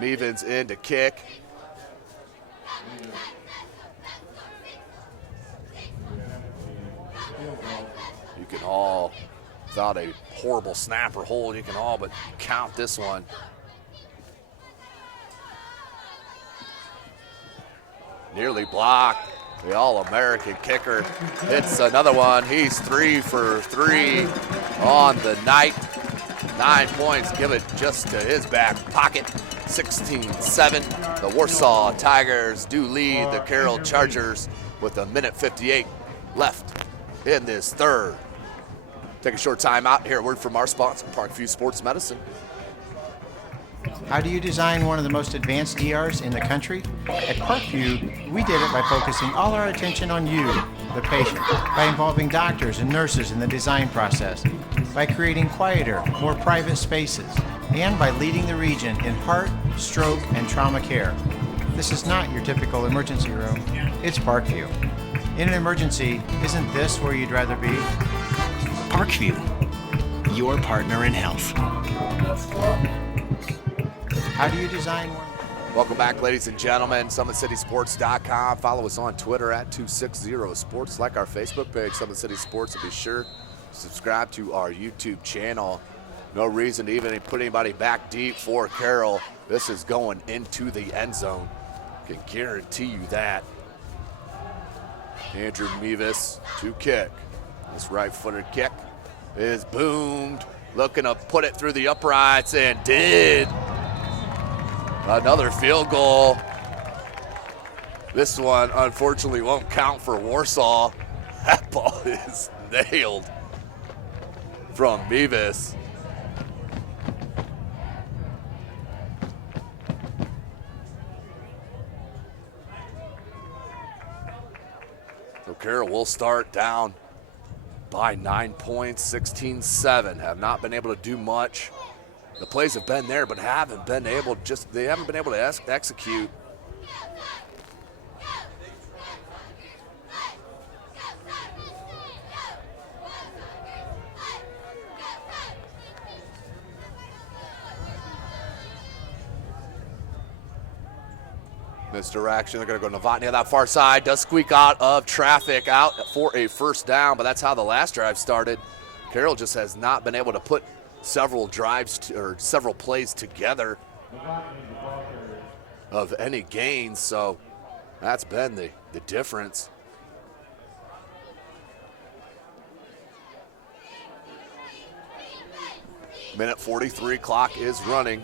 Mevens in to kick. You can all, without a horrible snap or hold, you can all but count this one. Nearly blocked. The All-American kicker hits another one. He's 3 for 3 on the night. 9 points, give it just to his back pocket. 16-7. The Warsaw Tigers do lead the Carroll Chargers with 1:58 left in this third. Take a short time out. Hear a word from our sponsor, Parkview Sports Medicine. How do you design one of the most advanced ERs in the country? At Parkview, we did it by focusing all our attention on you, the patient, by involving doctors and nurses in the design process, by creating quieter, more private spaces, and by leading the region in heart, stroke, and trauma care. This is not your typical emergency room. It's Parkview. In an emergency, isn't this where you'd rather be? Parkview, your partner in health. How do you design one? Welcome back, ladies and gentlemen. SummitCitySports.com. Follow us on Twitter at 260sports. Like our Facebook page, Summit City Sports, and be sure to subscribe to our YouTube channel. No reason to even put anybody back deep for Carroll. This is going into the end zone. Can guarantee you that. Andrew Mevis to kick. This right-footed kick is boomed. Looking to put it through the uprights and did. Another field goal. This one, unfortunately, won't count for Warsaw. That ball is nailed from Mevis. So Carroll will start down by 9 points, 16-7. Have not been able to do much. The plays have been there, but haven't been able to execute. Misdirection, they're gonna go Novotny on that far side, does squeak out of traffic, out for a first down, but that's how the last drive started. Carroll just has not been able to put several drives or several plays together of any gains, so that's been the difference. Minute 43, clock is running.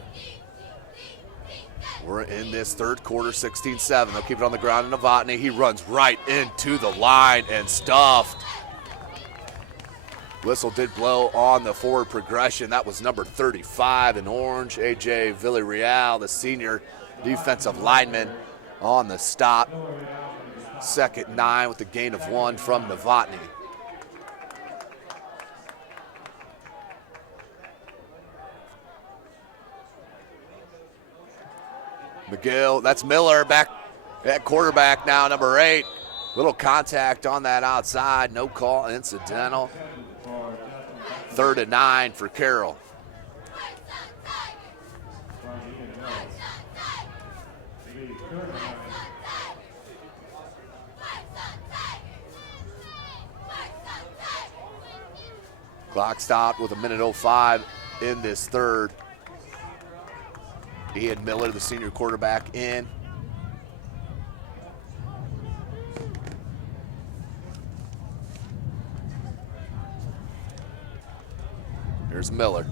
We're in this third quarter, 16-7. They'll keep it on the ground in Novotny. He runs right into the line and stuffed. Whistle did blow on the forward progression. That was number 35 in orange, A.J. Villarreal, the senior defensive lineman on the stop. 2nd 9 with the gain of 1 from Novotny. McGill, that's Miller back at quarterback now, number 8. Little contact on that outside, no call, incidental. 3rd and 9 for Carroll. Clock stopped with 1:05 in this third. Ian Miller, the senior quarterback, in. Here's Miller.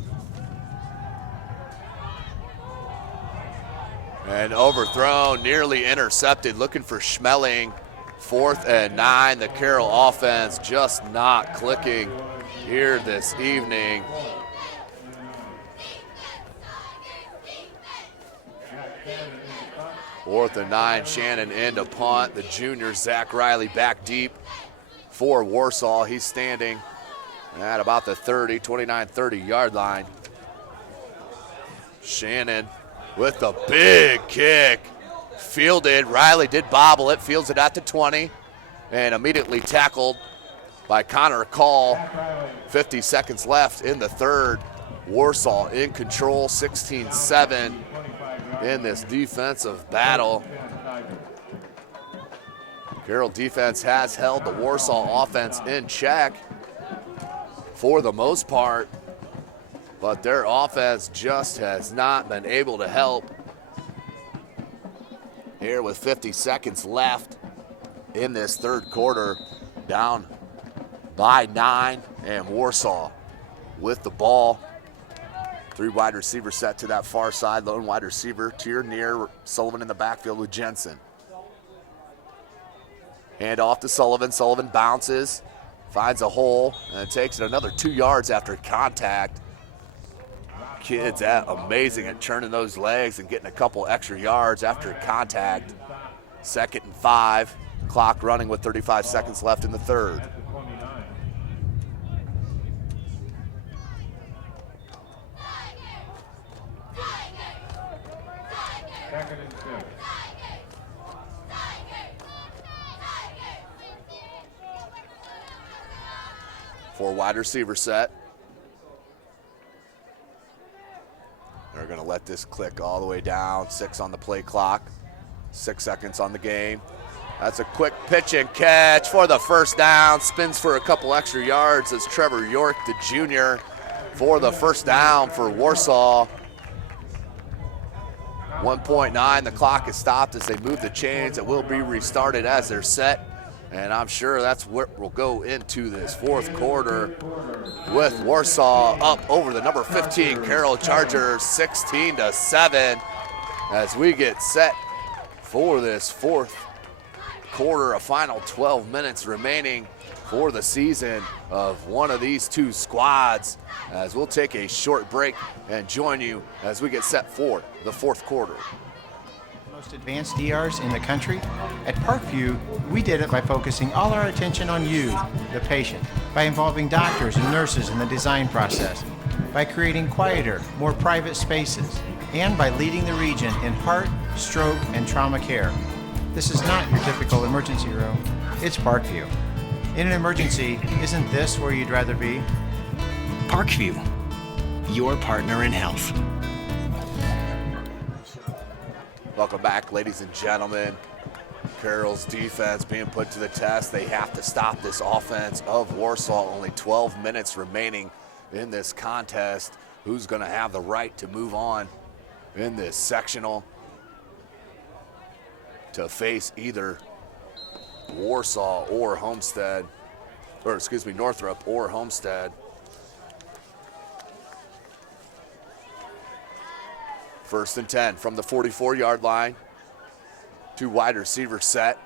And overthrown, nearly intercepted, looking for Schmeling. 4th and 9, the Carroll offense just not clicking here this evening. Fourth and 9, Shannon into punt. The junior, Zach Riley, back deep for Warsaw. He's standing at about the 29-30 yard line. Shannon with the big kick. Fielded, Riley did bobble it, fields it at the 20, and immediately tackled by Connor Call. 50 seconds left in the third. Warsaw in control, 16-7 in this defensive battle. Carroll defense has held the Warsaw offense in check for the most part, but their offense just has not been able to help. Here with 50 seconds left in this third quarter, down by 9, and Warsaw with the ball. 3 wide receiver set to that far side, lone wide receiver to your near, Sullivan in the backfield with Jensen. Hand off to Sullivan, Sullivan bounces, finds a hole, and takes it another 2 yards after contact. Kids amazing at turning those legs and getting a couple extra yards after contact. 2nd and 5, clock running with 35 seconds left in the third. Four wide receiver set. They're going to let this click all the way down. 6 on the play clock. 6 seconds on the game. That's a quick pitch and catch for the first down. Spins for a couple extra yards as Trevor York, the junior, for the first down for Warsaw. 1.9, the clock is stopped as they move the chains. It will be restarted as they're set. And I'm sure that's what we'll go into this fourth quarter with Warsaw up over the number 15 Carroll Chargers, 16-7, as we get set for this fourth quarter, a final 12 minutes remaining for the season of one of these two squads, as we'll take a short break and join you as we get set for the fourth quarter. Most advanced ERs in the country? At Parkview, we did it by focusing all our attention on you, the patient, by involving doctors and nurses in the design process, by creating quieter, more private spaces, and by leading the region in heart, stroke, and trauma care. This is not your typical emergency room. It's Parkview. In an emergency, isn't this where you'd rather be? Parkview, your partner in health. Welcome back, ladies and gentlemen. Carroll's defense being put to the test. They have to stop this offense of Warsaw. Only 12 minutes remaining in this contest. Who's going to have the right to move on in this sectional to face either Warsaw or Homestead, or excuse me, Northrop or Homestead. First and 10 from the 44-yard line. 2 wide receivers set,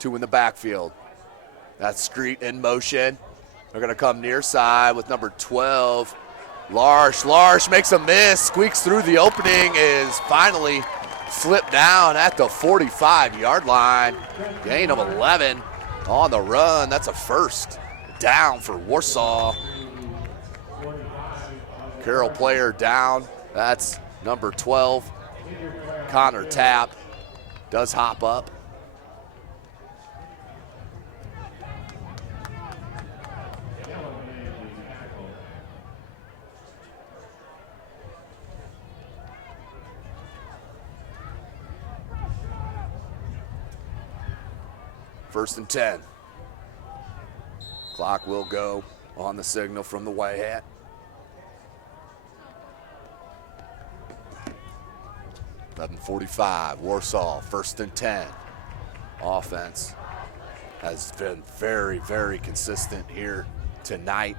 2 in the backfield. That's Street in motion. They're gonna come near side with number 12. Larsh makes a miss, squeaks through the opening, is finally flipped down at the 45-yard line. Gain of 11 on the run. That's a first down for Warsaw. Carroll player down. That's number 12, Connor Tapp, does hop up. First and 10. Clock will go on the signal from the white hat. .45, Warsaw, 1st and 10. Offense has been very, very consistent here tonight.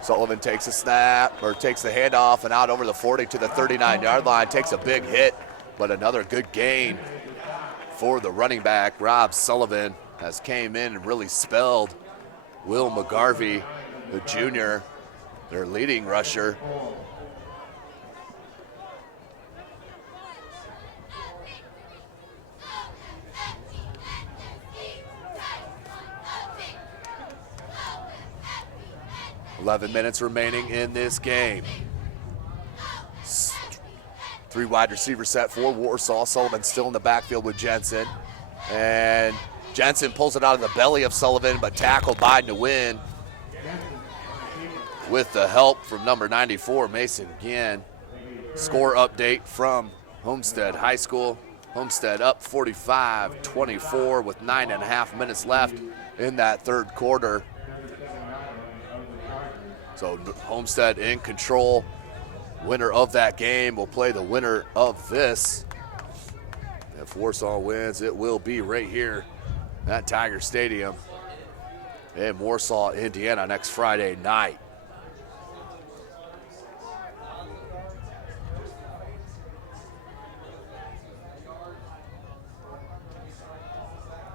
Sullivan takes a snap, or takes the handoff and out over the 40 to the 39-yard line, takes a big hit, but another good gain for the running back. Rob Sullivan has came in and really spelled Will McGarvey, the junior, their leading rusher. .11 minutes remaining in this game. 3 wide receiver set for Warsaw. Sullivan still in the backfield with Jensen. And Jensen pulls it out of the belly of Sullivan, but tackled by Nguyen with the help from number 94, Mason Ginn. Score update from Homestead High School. Homestead up 45-24 with 9.5 minutes left in that third quarter. So Homestead in control. Winner of that game will play the winner of this. If Warsaw wins, it will be right here at Tiger Stadium in Warsaw, Indiana next Friday night.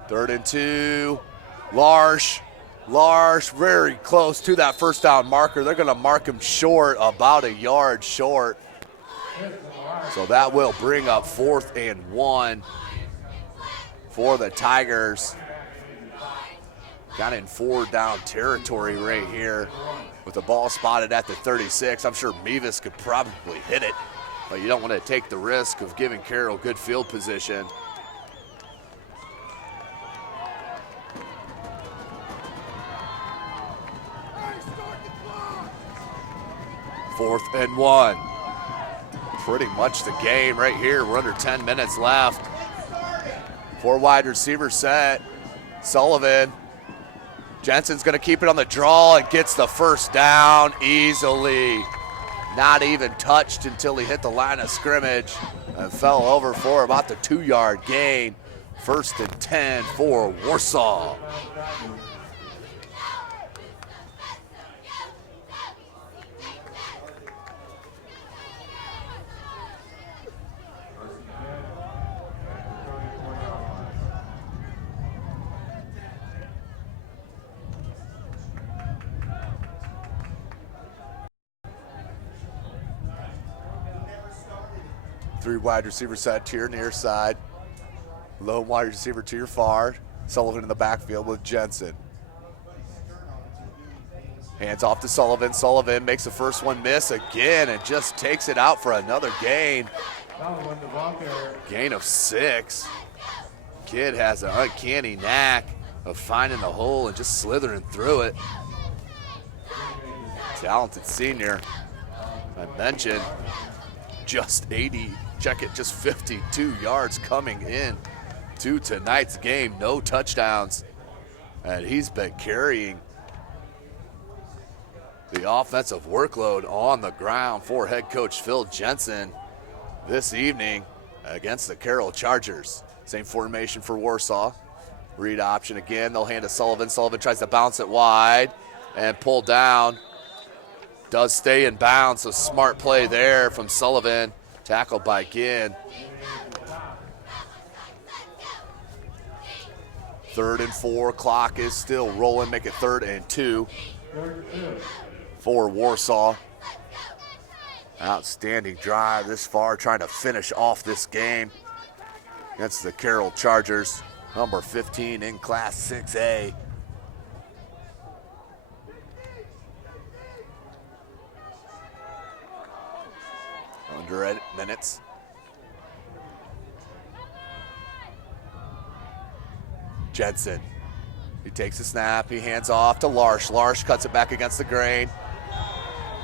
Third and 2, Larsh very close to that first down marker. They're gonna mark him short, about a yard short. So that will bring up 4th and 1 for the Tigers. Got in 4 down territory right here with the ball spotted at the 36. I'm sure Mevis could probably hit it, but you don't want to take the risk of giving Carroll good field position. 4th and 1. Pretty much the game right here. We're under 10 minutes left. 4 wide receiver set. Sullivan. Jensen's going to keep it on the draw and gets the first down easily. Not even touched until he hit the line of scrimmage and fell over for about the 2-yard gain. 1st and 10 for Warsaw. Three wide receiver set to your near side. Lone wide receiver to your far. Sullivan in the backfield with Jensen. Hands off to Sullivan. Sullivan makes the first one miss again and just takes it out for another gain. Gain of 6. Kid has an uncanny knack of finding the hole and just slithering through it. Talented senior. I mentioned just 52 yards coming in to tonight's game. No touchdowns. And he's been carrying the offensive workload on the ground for head coach Phil Jensen this evening against the Carroll Chargers. Same formation for Warsaw. Read option again. They'll hand to Sullivan. Sullivan tries to bounce it wide and pull down. Does stay in bounds, so smart play there from Sullivan. Tackled by Ginn. 3rd and 4, clock is still rolling, make it 3rd and 2 for Warsaw. Outstanding drive this far, trying to finish off this game against the Carroll Chargers, number 15 in Class 6A. Under 8 minutes. Jensen, he takes a snap, he hands off to Larsh. Larsh cuts it back against the grain.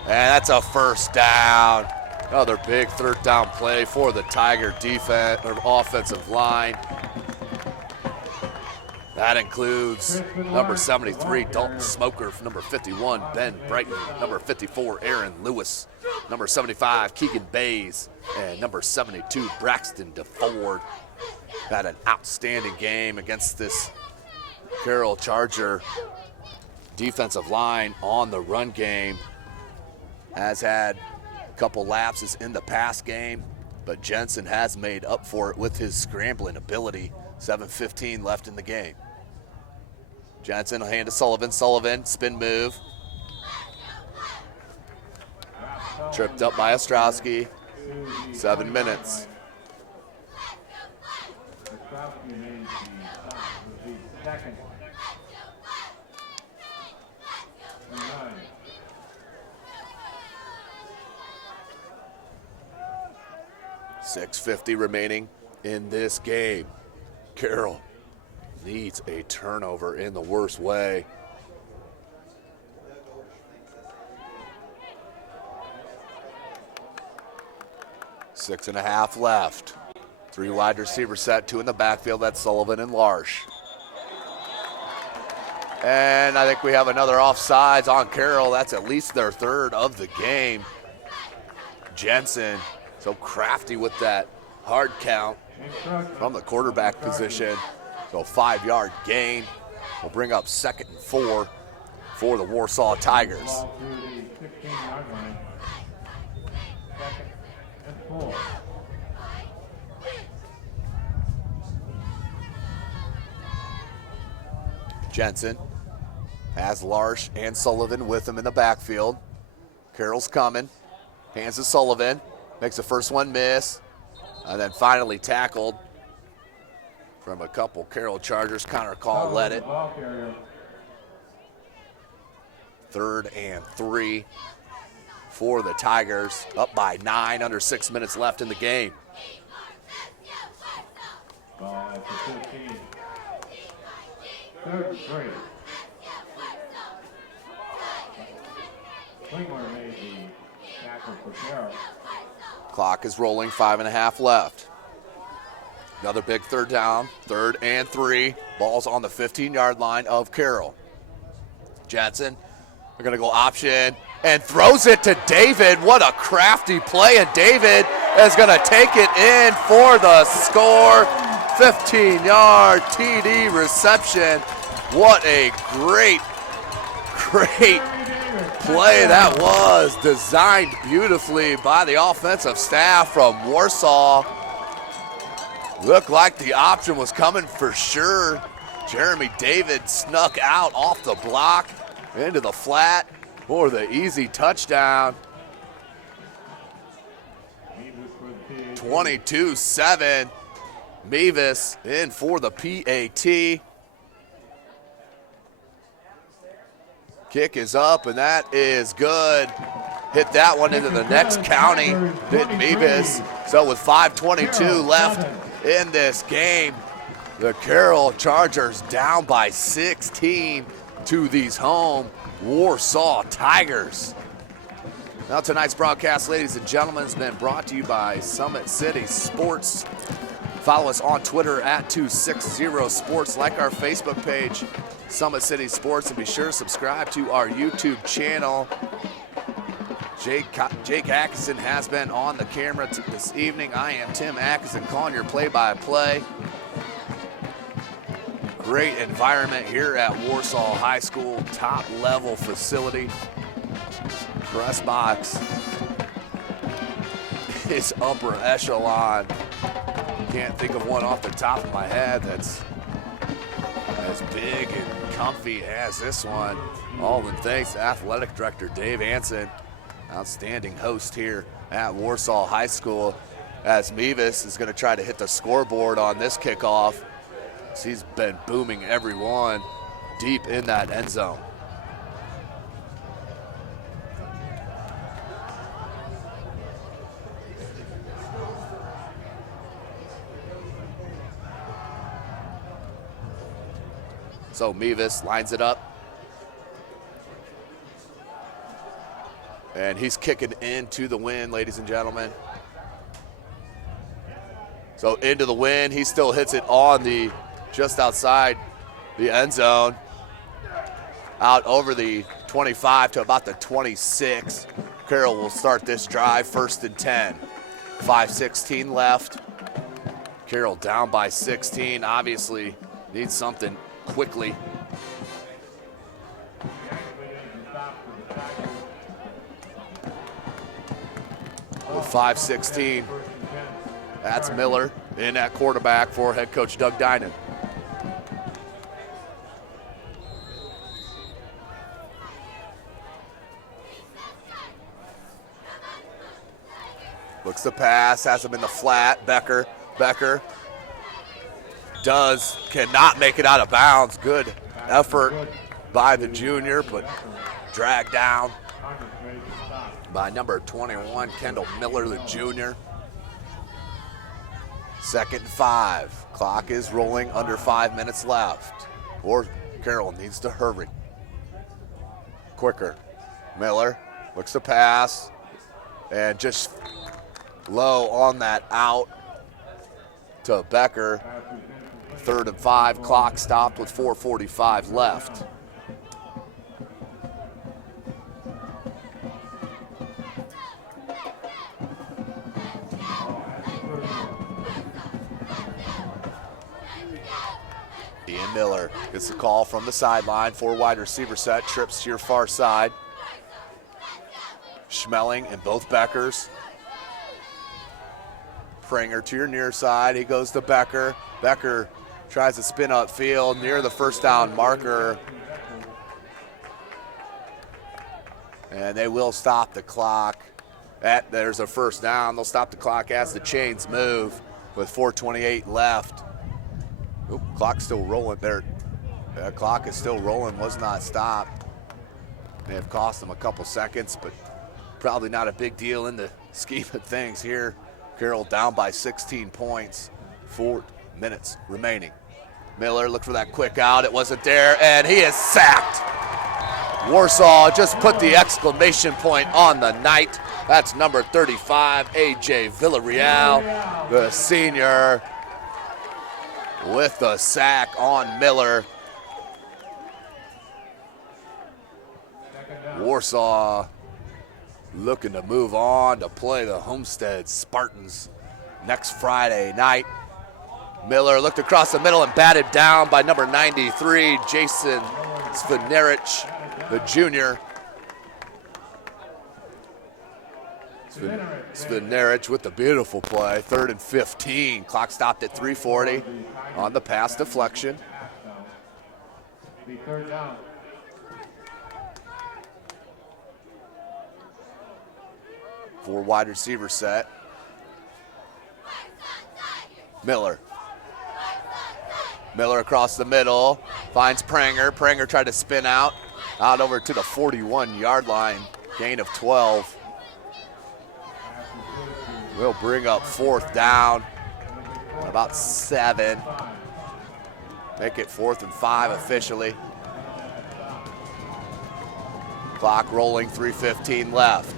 And that's a first down. Another big 3rd down play for the Tiger defense or offensive line. That includes number 73, Dalton Smoker, number 51, Ben Brighton, number 54, Aaron Lewis, number 75, Keegan Bays, and number 72, Braxton DeFord. Had an outstanding game against this Carroll Charger defensive line on the run game. Has had a couple lapses in the pass game, but Jensen has made up for it with his scrambling ability. 7:15 left in the game. Jensen will hand to Sullivan. Sullivan, spin move. Tripped up by Ostrowski. 7 minutes. Ostrowski made the stop with the second. 9. 6:50 remaining in this game. Carroll needs a turnover in the worst way. Six and a half left. 3 wide receiver set, 2 in the backfield. That's Sullivan and Larsh. And I think we have another offsides on Carroll. That's at least their 3rd of the game. Jensen, so crafty with that hard count from the quarterback position. So 5-yard gain will bring up 2nd and 4 for the Warsaw Tigers. Ball through the 16-yard line. 2nd and 4. Jensen has Larsh and Sullivan with him in the backfield. Carroll's coming. Hands to Sullivan. Makes the first one miss. And then finally tackled from a couple Carroll Chargers. Connor Call led it. 3rd and 3 for the Tigers. Up by 9, under 6 minutes left in the game. Ball at the 15. 3rd and 3. Klingler made the tackle for Carroll. Clock is rolling, 5.5 left. Another big 3rd down, 3rd and 3. Ball's on the 15-yard line of Carroll. Jensen, they're gonna go option and throws it to David. What a crafty play, and David is gonna take it in for the score. 15-yard TD reception. What a great play that was. Designed beautifully by the offensive staff from Warsaw. Looked like the option was coming for sure. Jeremy David snuck out off the block into the flat for the easy touchdown. 22-7. Mevis in for the PAT. Kick is up, and that is good. Hit that one into the next county, did Mevis. So with 5:22 left in this game, the Carroll Chargers down by 16 to these home Warsaw Tigers. Now tonight's broadcast, ladies and gentlemen, has been brought to you by Summit City Sports. Follow us on Twitter at 260sports. Like our Facebook page, Summit City Sports, and be sure to subscribe to our YouTube channel. Jake Atkinson has been on the camera this evening. I am Tim Atkinson calling your play-by-play. Great environment here at Warsaw High School, top-level facility. Press box is upper echelon. Can't think of one off the top of my head that's as big and comfy as this one. All in thanks to Athletic Director Dave Anson. Outstanding host here at Warsaw High School, as Mevis is going to try to hit the scoreboard on this kickoff. He's been booming everyone deep in that end zone. So Mevis lines it up. And he's kicking into the wind, ladies and gentlemen. So into the wind, he still hits it on the just outside the end zone. Out over the 25 to about the 26. Carroll will start this drive, 1st and 10. 5:16 left. Carroll down by 16. Obviously needs something quickly. With 5:16, that's Miller in at quarterback for head coach Doug Dinan. Looks to pass, has him in the flat. Becker cannot make it out of bounds. Good effort by the junior, but dragged down by number 21, Kendall Miller, the junior. 2nd and 5. Clock is rolling, under 5 minutes left. Or Carroll needs to hurry. Quicker. Miller looks to pass and just low on that out to Becker. 3rd and 5. Clock stopped with 4:45 left. Ian Miller gets the call from the sideline. 4 wide receiver set, trips to your far side. Schmeling and both Beckers. Pranger to your near side. He goes to Becker. Becker tries to spin upfield near the 1st down marker. And they will stop the clock. There's a 1st down. They'll stop the clock as the chains move with 4:28 left. Oop, clock's still rolling there. The clock is still rolling, was not stopped. May have cost them a couple seconds, but probably not a big deal in the scheme of things here. Carroll down by 16 points, 4 minutes remaining. Miller looked for that quick out, it wasn't there, and he is sacked. Warsaw just put the exclamation point on the night. That's number 35, AJ Villarreal, the senior, with the sack on Miller. Warsaw looking to move on to play the Homestead Spartans next Friday night. Miller looked across the middle and batted down by number 93, Jason Svenarich, the junior. Svenarich with the beautiful play. 3rd and 15. Clock stopped at 3:40 on the pass deflection. 4 wide receiver set. Miller across the middle, finds Pranger. Pranger tried to spin out over to the 41-yard line, gain of 12. We'll bring up 4th down, about 7. Make it 4th and 5 officially. Clock rolling, 3:15 left.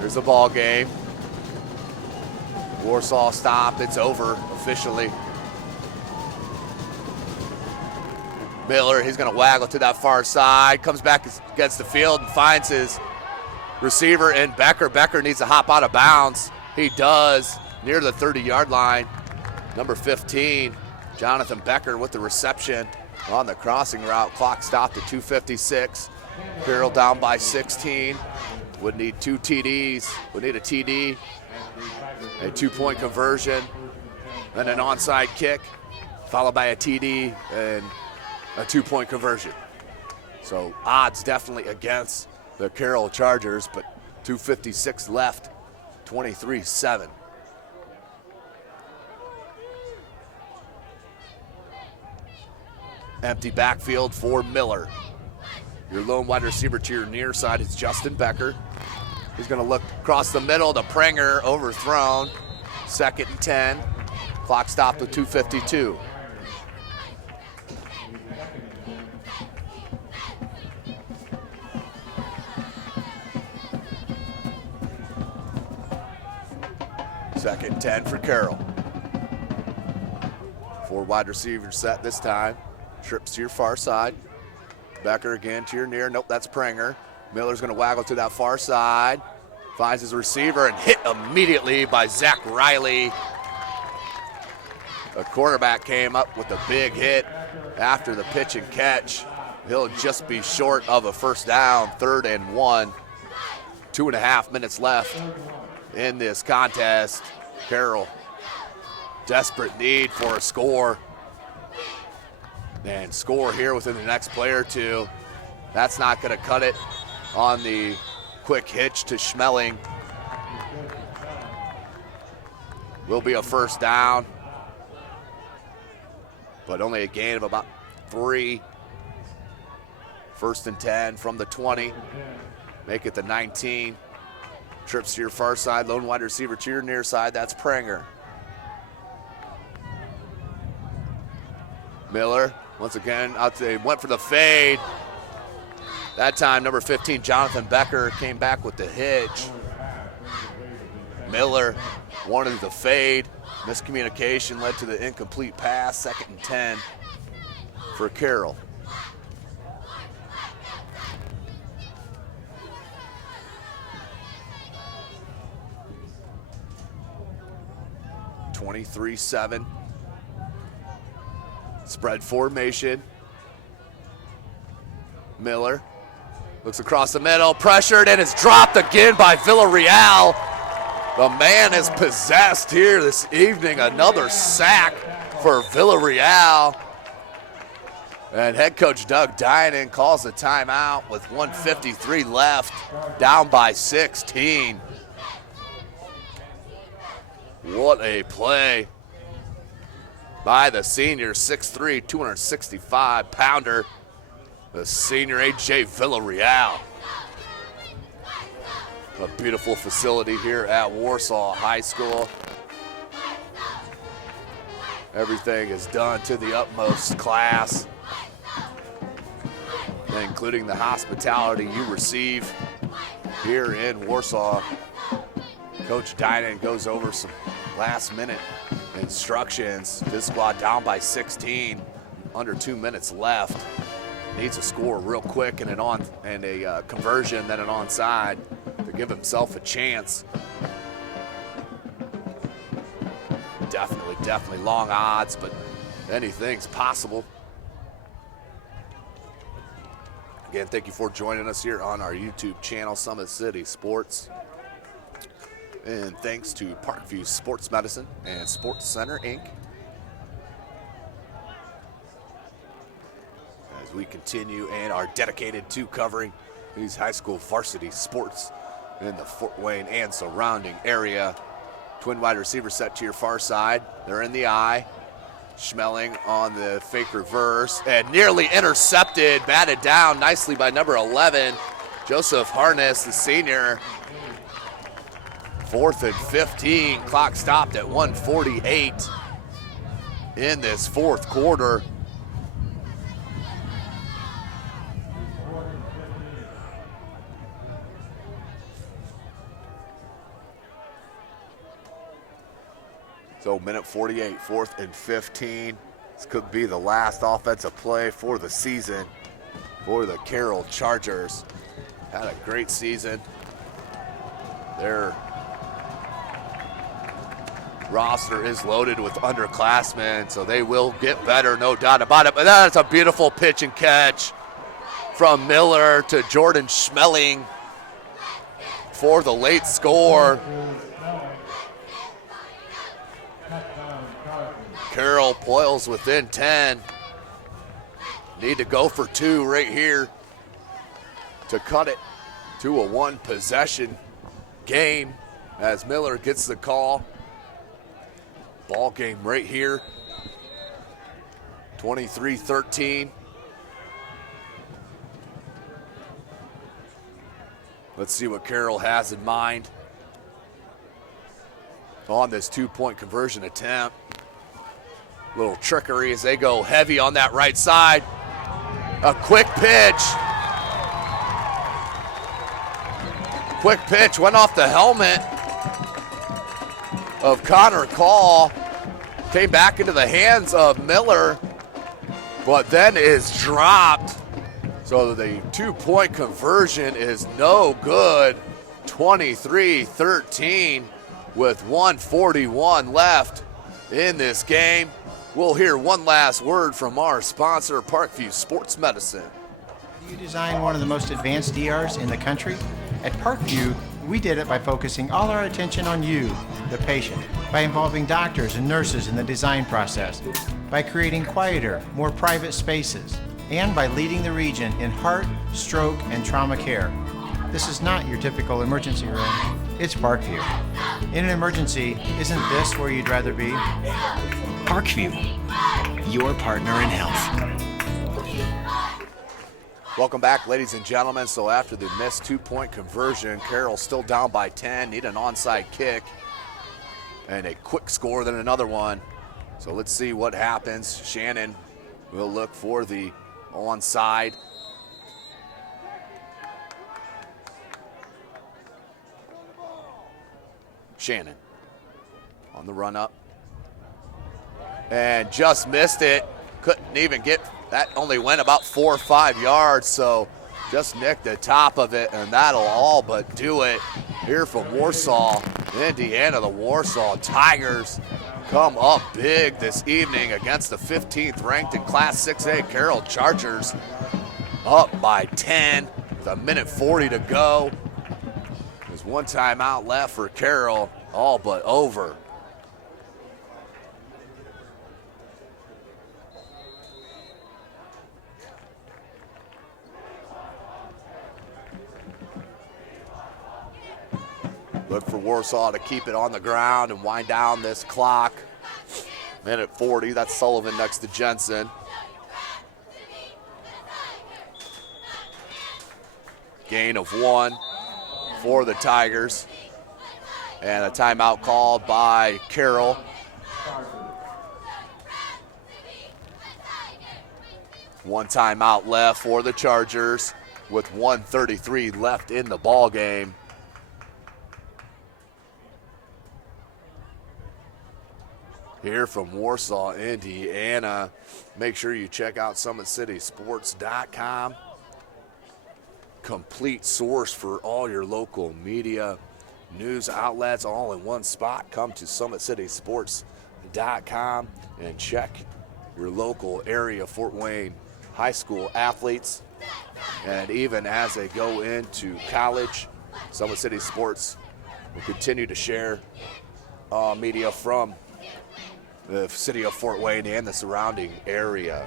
There's the ball game. Warsaw stopped, it's over officially. Miller, he's gonna waggle to that far side, comes back against the field and finds his receiver in Becker. Becker needs to hop out of bounds. He does, near the 30-yard line. Number 15, Jonathan Becker with the reception on the crossing route. Clock stopped at 2:56. Carroll down by 16. Would need 2 TDs, would need a TD, a 2-point conversion, then an onside kick, followed by a TD and a 2-point conversion. So odds definitely against the Carroll Chargers, but 2:56 left, 23-7. Empty backfield for Miller. Your lone wide receiver to your near side is Justin Becker. He's going to look across the middle to Pranger, overthrown. 2nd and 10. Clock stopped with 2:52. Second and 10 for Carroll. 4 wide receivers set this time. Trips to your far side. Becker again to your near. Nope, that's Prenger. Miller's going to waggle to that far side. Finds his receiver and hit immediately by Zach Riley. The quarterback came up with a big hit after the pitch and catch. He'll just be short of a first down, 3rd and 1. 2.5 minutes left in this contest. Carroll, desperate need for a score. And score here within the next play or two. That's not going to cut it on the quick hitch to Schmeling. Will be a first down, but only a gain of about 3. 1st and 10 from the 20. Make it the 19. Trips to your far side, lone wide receiver to your near side. That's Prenger. Miller, once again, went for the fade. That time, number 15, Jonathan Becker, came back with the hitch. Miller wanted the fade. Miscommunication led to the incomplete pass. 2nd and 10 for Carroll. (23-7). Spread formation. Miller looks across the middle, pressured, and is dropped again by Villarreal. The man is possessed here this evening. Another sack for Villarreal. And head coach Doug Dinan calls the timeout with 1:53 left, down by 16. What a play by the senior, 6'3", 265-pounder, the senior A.J. Villarreal. A beautiful facility here at Warsaw High School. Everything is done to the utmost class, including the hospitality you receive here in Warsaw. Coach Dinan goes over some last-minute instructions. This squad down by 16, under 2 minutes left. Needs a score real quick and a conversion, then an onside to give himself a chance. Definitely long odds, but anything's possible. Again, thank you for joining us here on our YouTube channel, Summit City Sports. And thanks to Parkview Sports Medicine and Sports Center, Inc. As we continue and are dedicated to covering these high school varsity sports in the Fort Wayne and surrounding area. Twin wide receiver set to your far side. They're in the eye. Schmeling on the fake reverse and nearly intercepted, batted down nicely by number 11, Joseph Harness, the senior. 4th and 15, clock stopped at 1:48 in this 4th quarter. So minute 48, 4th and 15. This could be the last offensive play for the season for the Carroll Chargers. Had a great season. Their roster is loaded with underclassmen, so they will get better, no doubt about it. But that's a beautiful pitch and catch from Miller to Jordan Schmeling for the late score. Carroll Poils within 10. Need to go for 2 right here to cut it to a 1-possession game as Miller gets the call. Ball game right here, 23-13. Let's see what Carroll has in mind on this 2-point conversion attempt. Little trickery as they go heavy on that right side. A quick pitch. Quick pitch went off the helmet of Connor Call. Came back into the hands of Miller but then is dropped. So the 2-point conversion is no good. 23-13 with 1:41 left in this game. We'll hear one last word from our sponsor, Parkview Sports Medicine. You design one of the most advanced ERs in the country? At Parkview, we did it by focusing all our attention on you, the patient, by involving doctors and nurses in the design process, by creating quieter, more private spaces, and by leading the region in heart, stroke, and trauma care. This is not your typical emergency room. It's Parkview. In an emergency, isn't this where you'd rather be? Parkview, your partner in health. Welcome back, ladies and gentlemen. So after the missed 2-point conversion, Carroll still down by 10, need an onside kick, and a quick score, then another one. So let's see what happens. Shannon will look for the onside. Shannon on the run up. And just missed it. Couldn't even get, that only went about 4 or 5 yards, so just nicked the top of it, and that'll all but do it. Here from Warsaw, Indiana, the Warsaw Tigers come up big this evening against the 15th ranked in Class 6A Carroll Chargers. Up by 10 with 1:40 to go. There's one timeout left for Carroll, all but over. Look for Warsaw to keep it on the ground and wind down this clock. 1:40, that's Sullivan next to Jensen. Gain of 1 for the Tigers. And a timeout called by Carroll. One timeout left for the Chargers with 1:33 left in the ball game. Here from Warsaw, Indiana. Make sure you check out SummitCitySports.com. Complete source for all your local media, news outlets, all in one spot. Come to SummitCitySports.com and check your local area Fort Wayne high school athletes. And even as they go into college, Summit City Sports will continue to share media from the city of Fort Wayne and the surrounding area.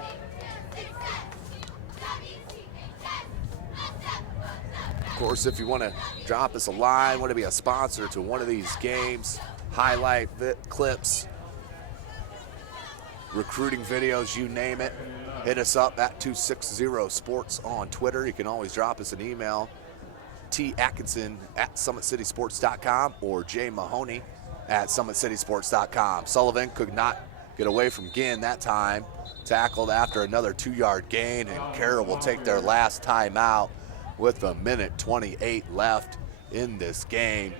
Of course, if you want to drop us a line, want to be a sponsor to one of these games, highlight clips, recruiting videos, you name it, hit us up at 260sports on Twitter. You can always drop us an email, tatkinson@summitcitysports.com or Mahoney at SummitCitySports.com. Sullivan could not get away from Ginn that time. Tackled after another 2-yard gain, and Carroll will take their last timeout with 1:28 left in this game.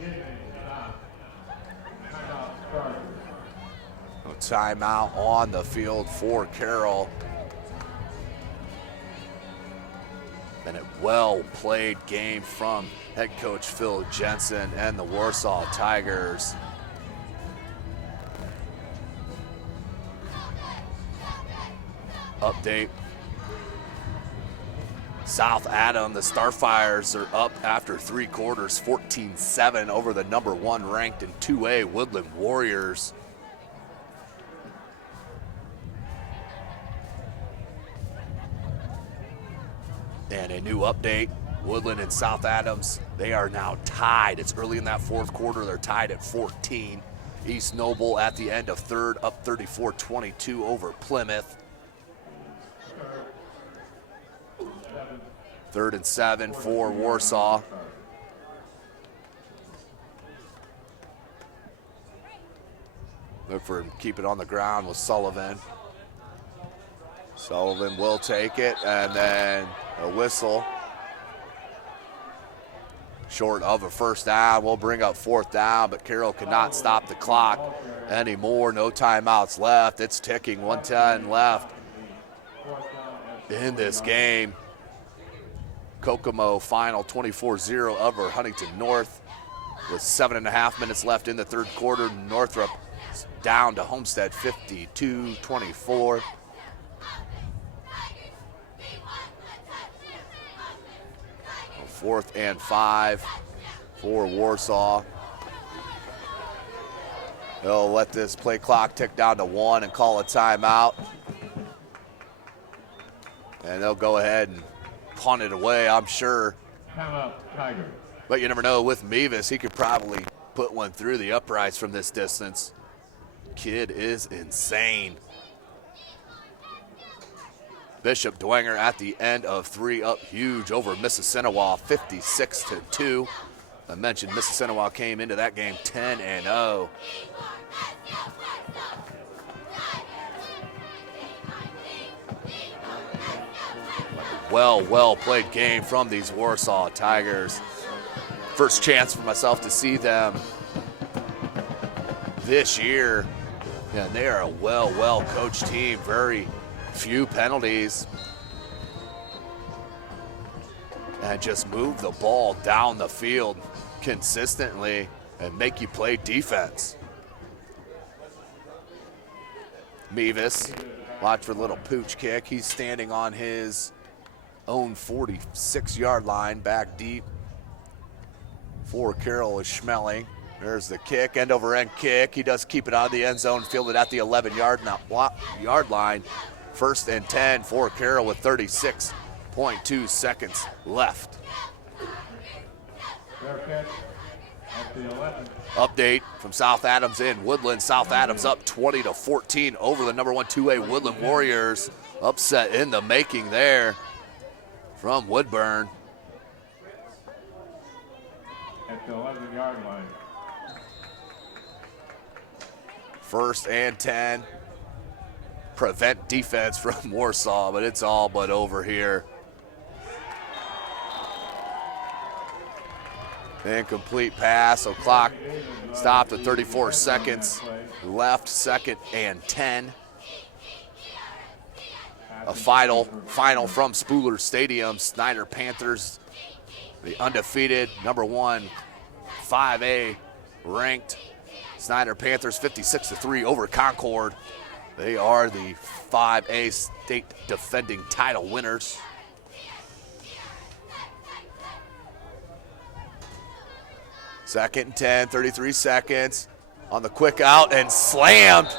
A timeout on the field for Carroll. And a well-played game from head coach Phil Jensen and the Warsaw Tigers. Update. South Adam, the Starfires are up after 3 quarters, 14-7 over the number 1 ranked in 2A Woodland Warriors. And a new update, Woodland and South Adams, they are now tied. It's early in that 4th quarter, they're tied at 14. East Noble at the end of 3rd, up 34-22 over Plymouth. 3rd and 7 for Warsaw. Look for him, keep it on the ground with Sullivan. Sullivan will take it, and then a whistle. Short of a first down, will bring up 4th down, but Carroll cannot stop the clock anymore. No timeouts left. It's ticking, 1:10 left. in this game. Kokomo final 24-0 over Huntington North with 7.5 minutes left in the third quarter. Northrop down to Homestead 52-24. Fourth and 5 for Warsaw. They'll let this play clock tick down to 1 and call a timeout. And they'll go ahead and punt it away, I'm sure. Timeout, Tigers. But you never know, with Mevis, he could probably put one through the uprights from this distance. Kid is insane. Bishop Dwenger at the end of 3 up huge over Mississinewa, 56-2. I mentioned Mississinewa came into that game 10-0. Well played game from these Warsaw Tigers. First chance for myself to see them this year. And they are a well coached team. Very few penalties. And just move the ball down the field consistently and make you play defense. Mevis, watch for a little pooch kick. He's standing on his own 46-yard line, back deep for Carroll is Schmeling. There's the kick, end over end kick. He does keep it out of the end zone, fielded at the 11-yard line. 1st and 10 for Carroll with 36.2 seconds left. Fair catch at the 11. Update from South Adams in Woodland. South Adams up 20-14 over the number 1 2A Woodland Warriors. Upset in the making there from Woodburn. At the 11-yard line. 1st and 10. Prevent defense from Warsaw, but it's all but over here. Incomplete pass, so clock stopped at 34 seconds left, 2nd and 10. A final from Spooler Stadium. Snyder Panthers, the undefeated number 1 5A ranked Snyder Panthers 56-3 over Concord. They are the 5A state defending title winners. Second and 10, 33 seconds on the quick out and slammed.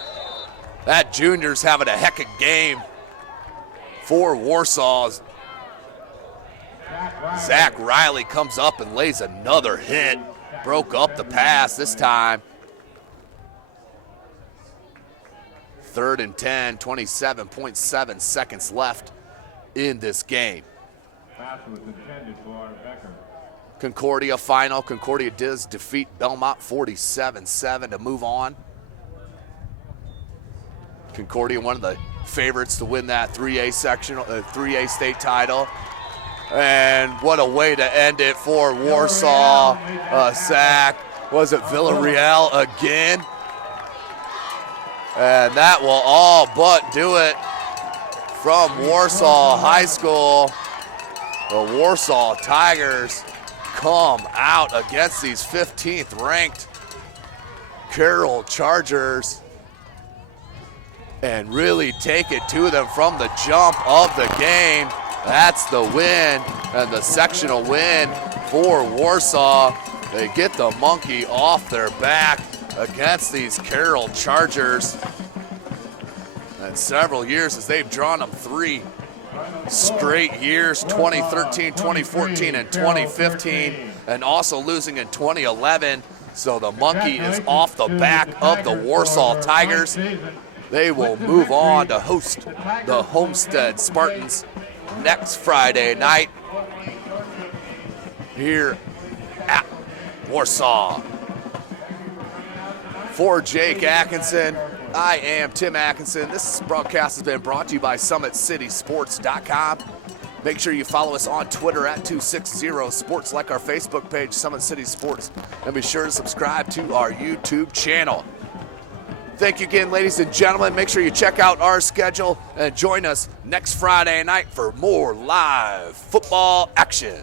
That junior's having a heck of a game for Warsaw's. Zach Riley comes up and lays another hit. Broke up the pass this time. 3rd and 10, 27.7 seconds left in this game. Pass was intended for Becker. Concordia final. Concordia does defeat Belmont 47-7 to move on. Concordia, one of the favorites to win that 3A state title. And what a way to end it for Warsaw. Sack. Was it Villarreal again? And that will all but do it from Warsaw High School. The Warsaw Tigers come out against these 15th ranked Carroll Chargers and really take it to them from the jump of the game. That's the win, and the sectional win for Warsaw. They get the monkey off their back against these Carroll Chargers. And several years as they've drawn them 3 straight years, 2013, 2014, and 2015, and also losing in 2011. So the monkey is off the back of the Warsaw Tigers. They will move on to host the Homestead Spartans next Friday night here at Warsaw. For Jake Atkinson, I am Tim Atkinson. This broadcast has been brought to you by SummitCitySports.com. Make sure you follow us on Twitter at 260sports, like our Facebook page, Summit City Sports, and be sure to subscribe to our YouTube channel. Thank you again, ladies and gentlemen. Make sure you check out our schedule and join us next Friday night for more live football action.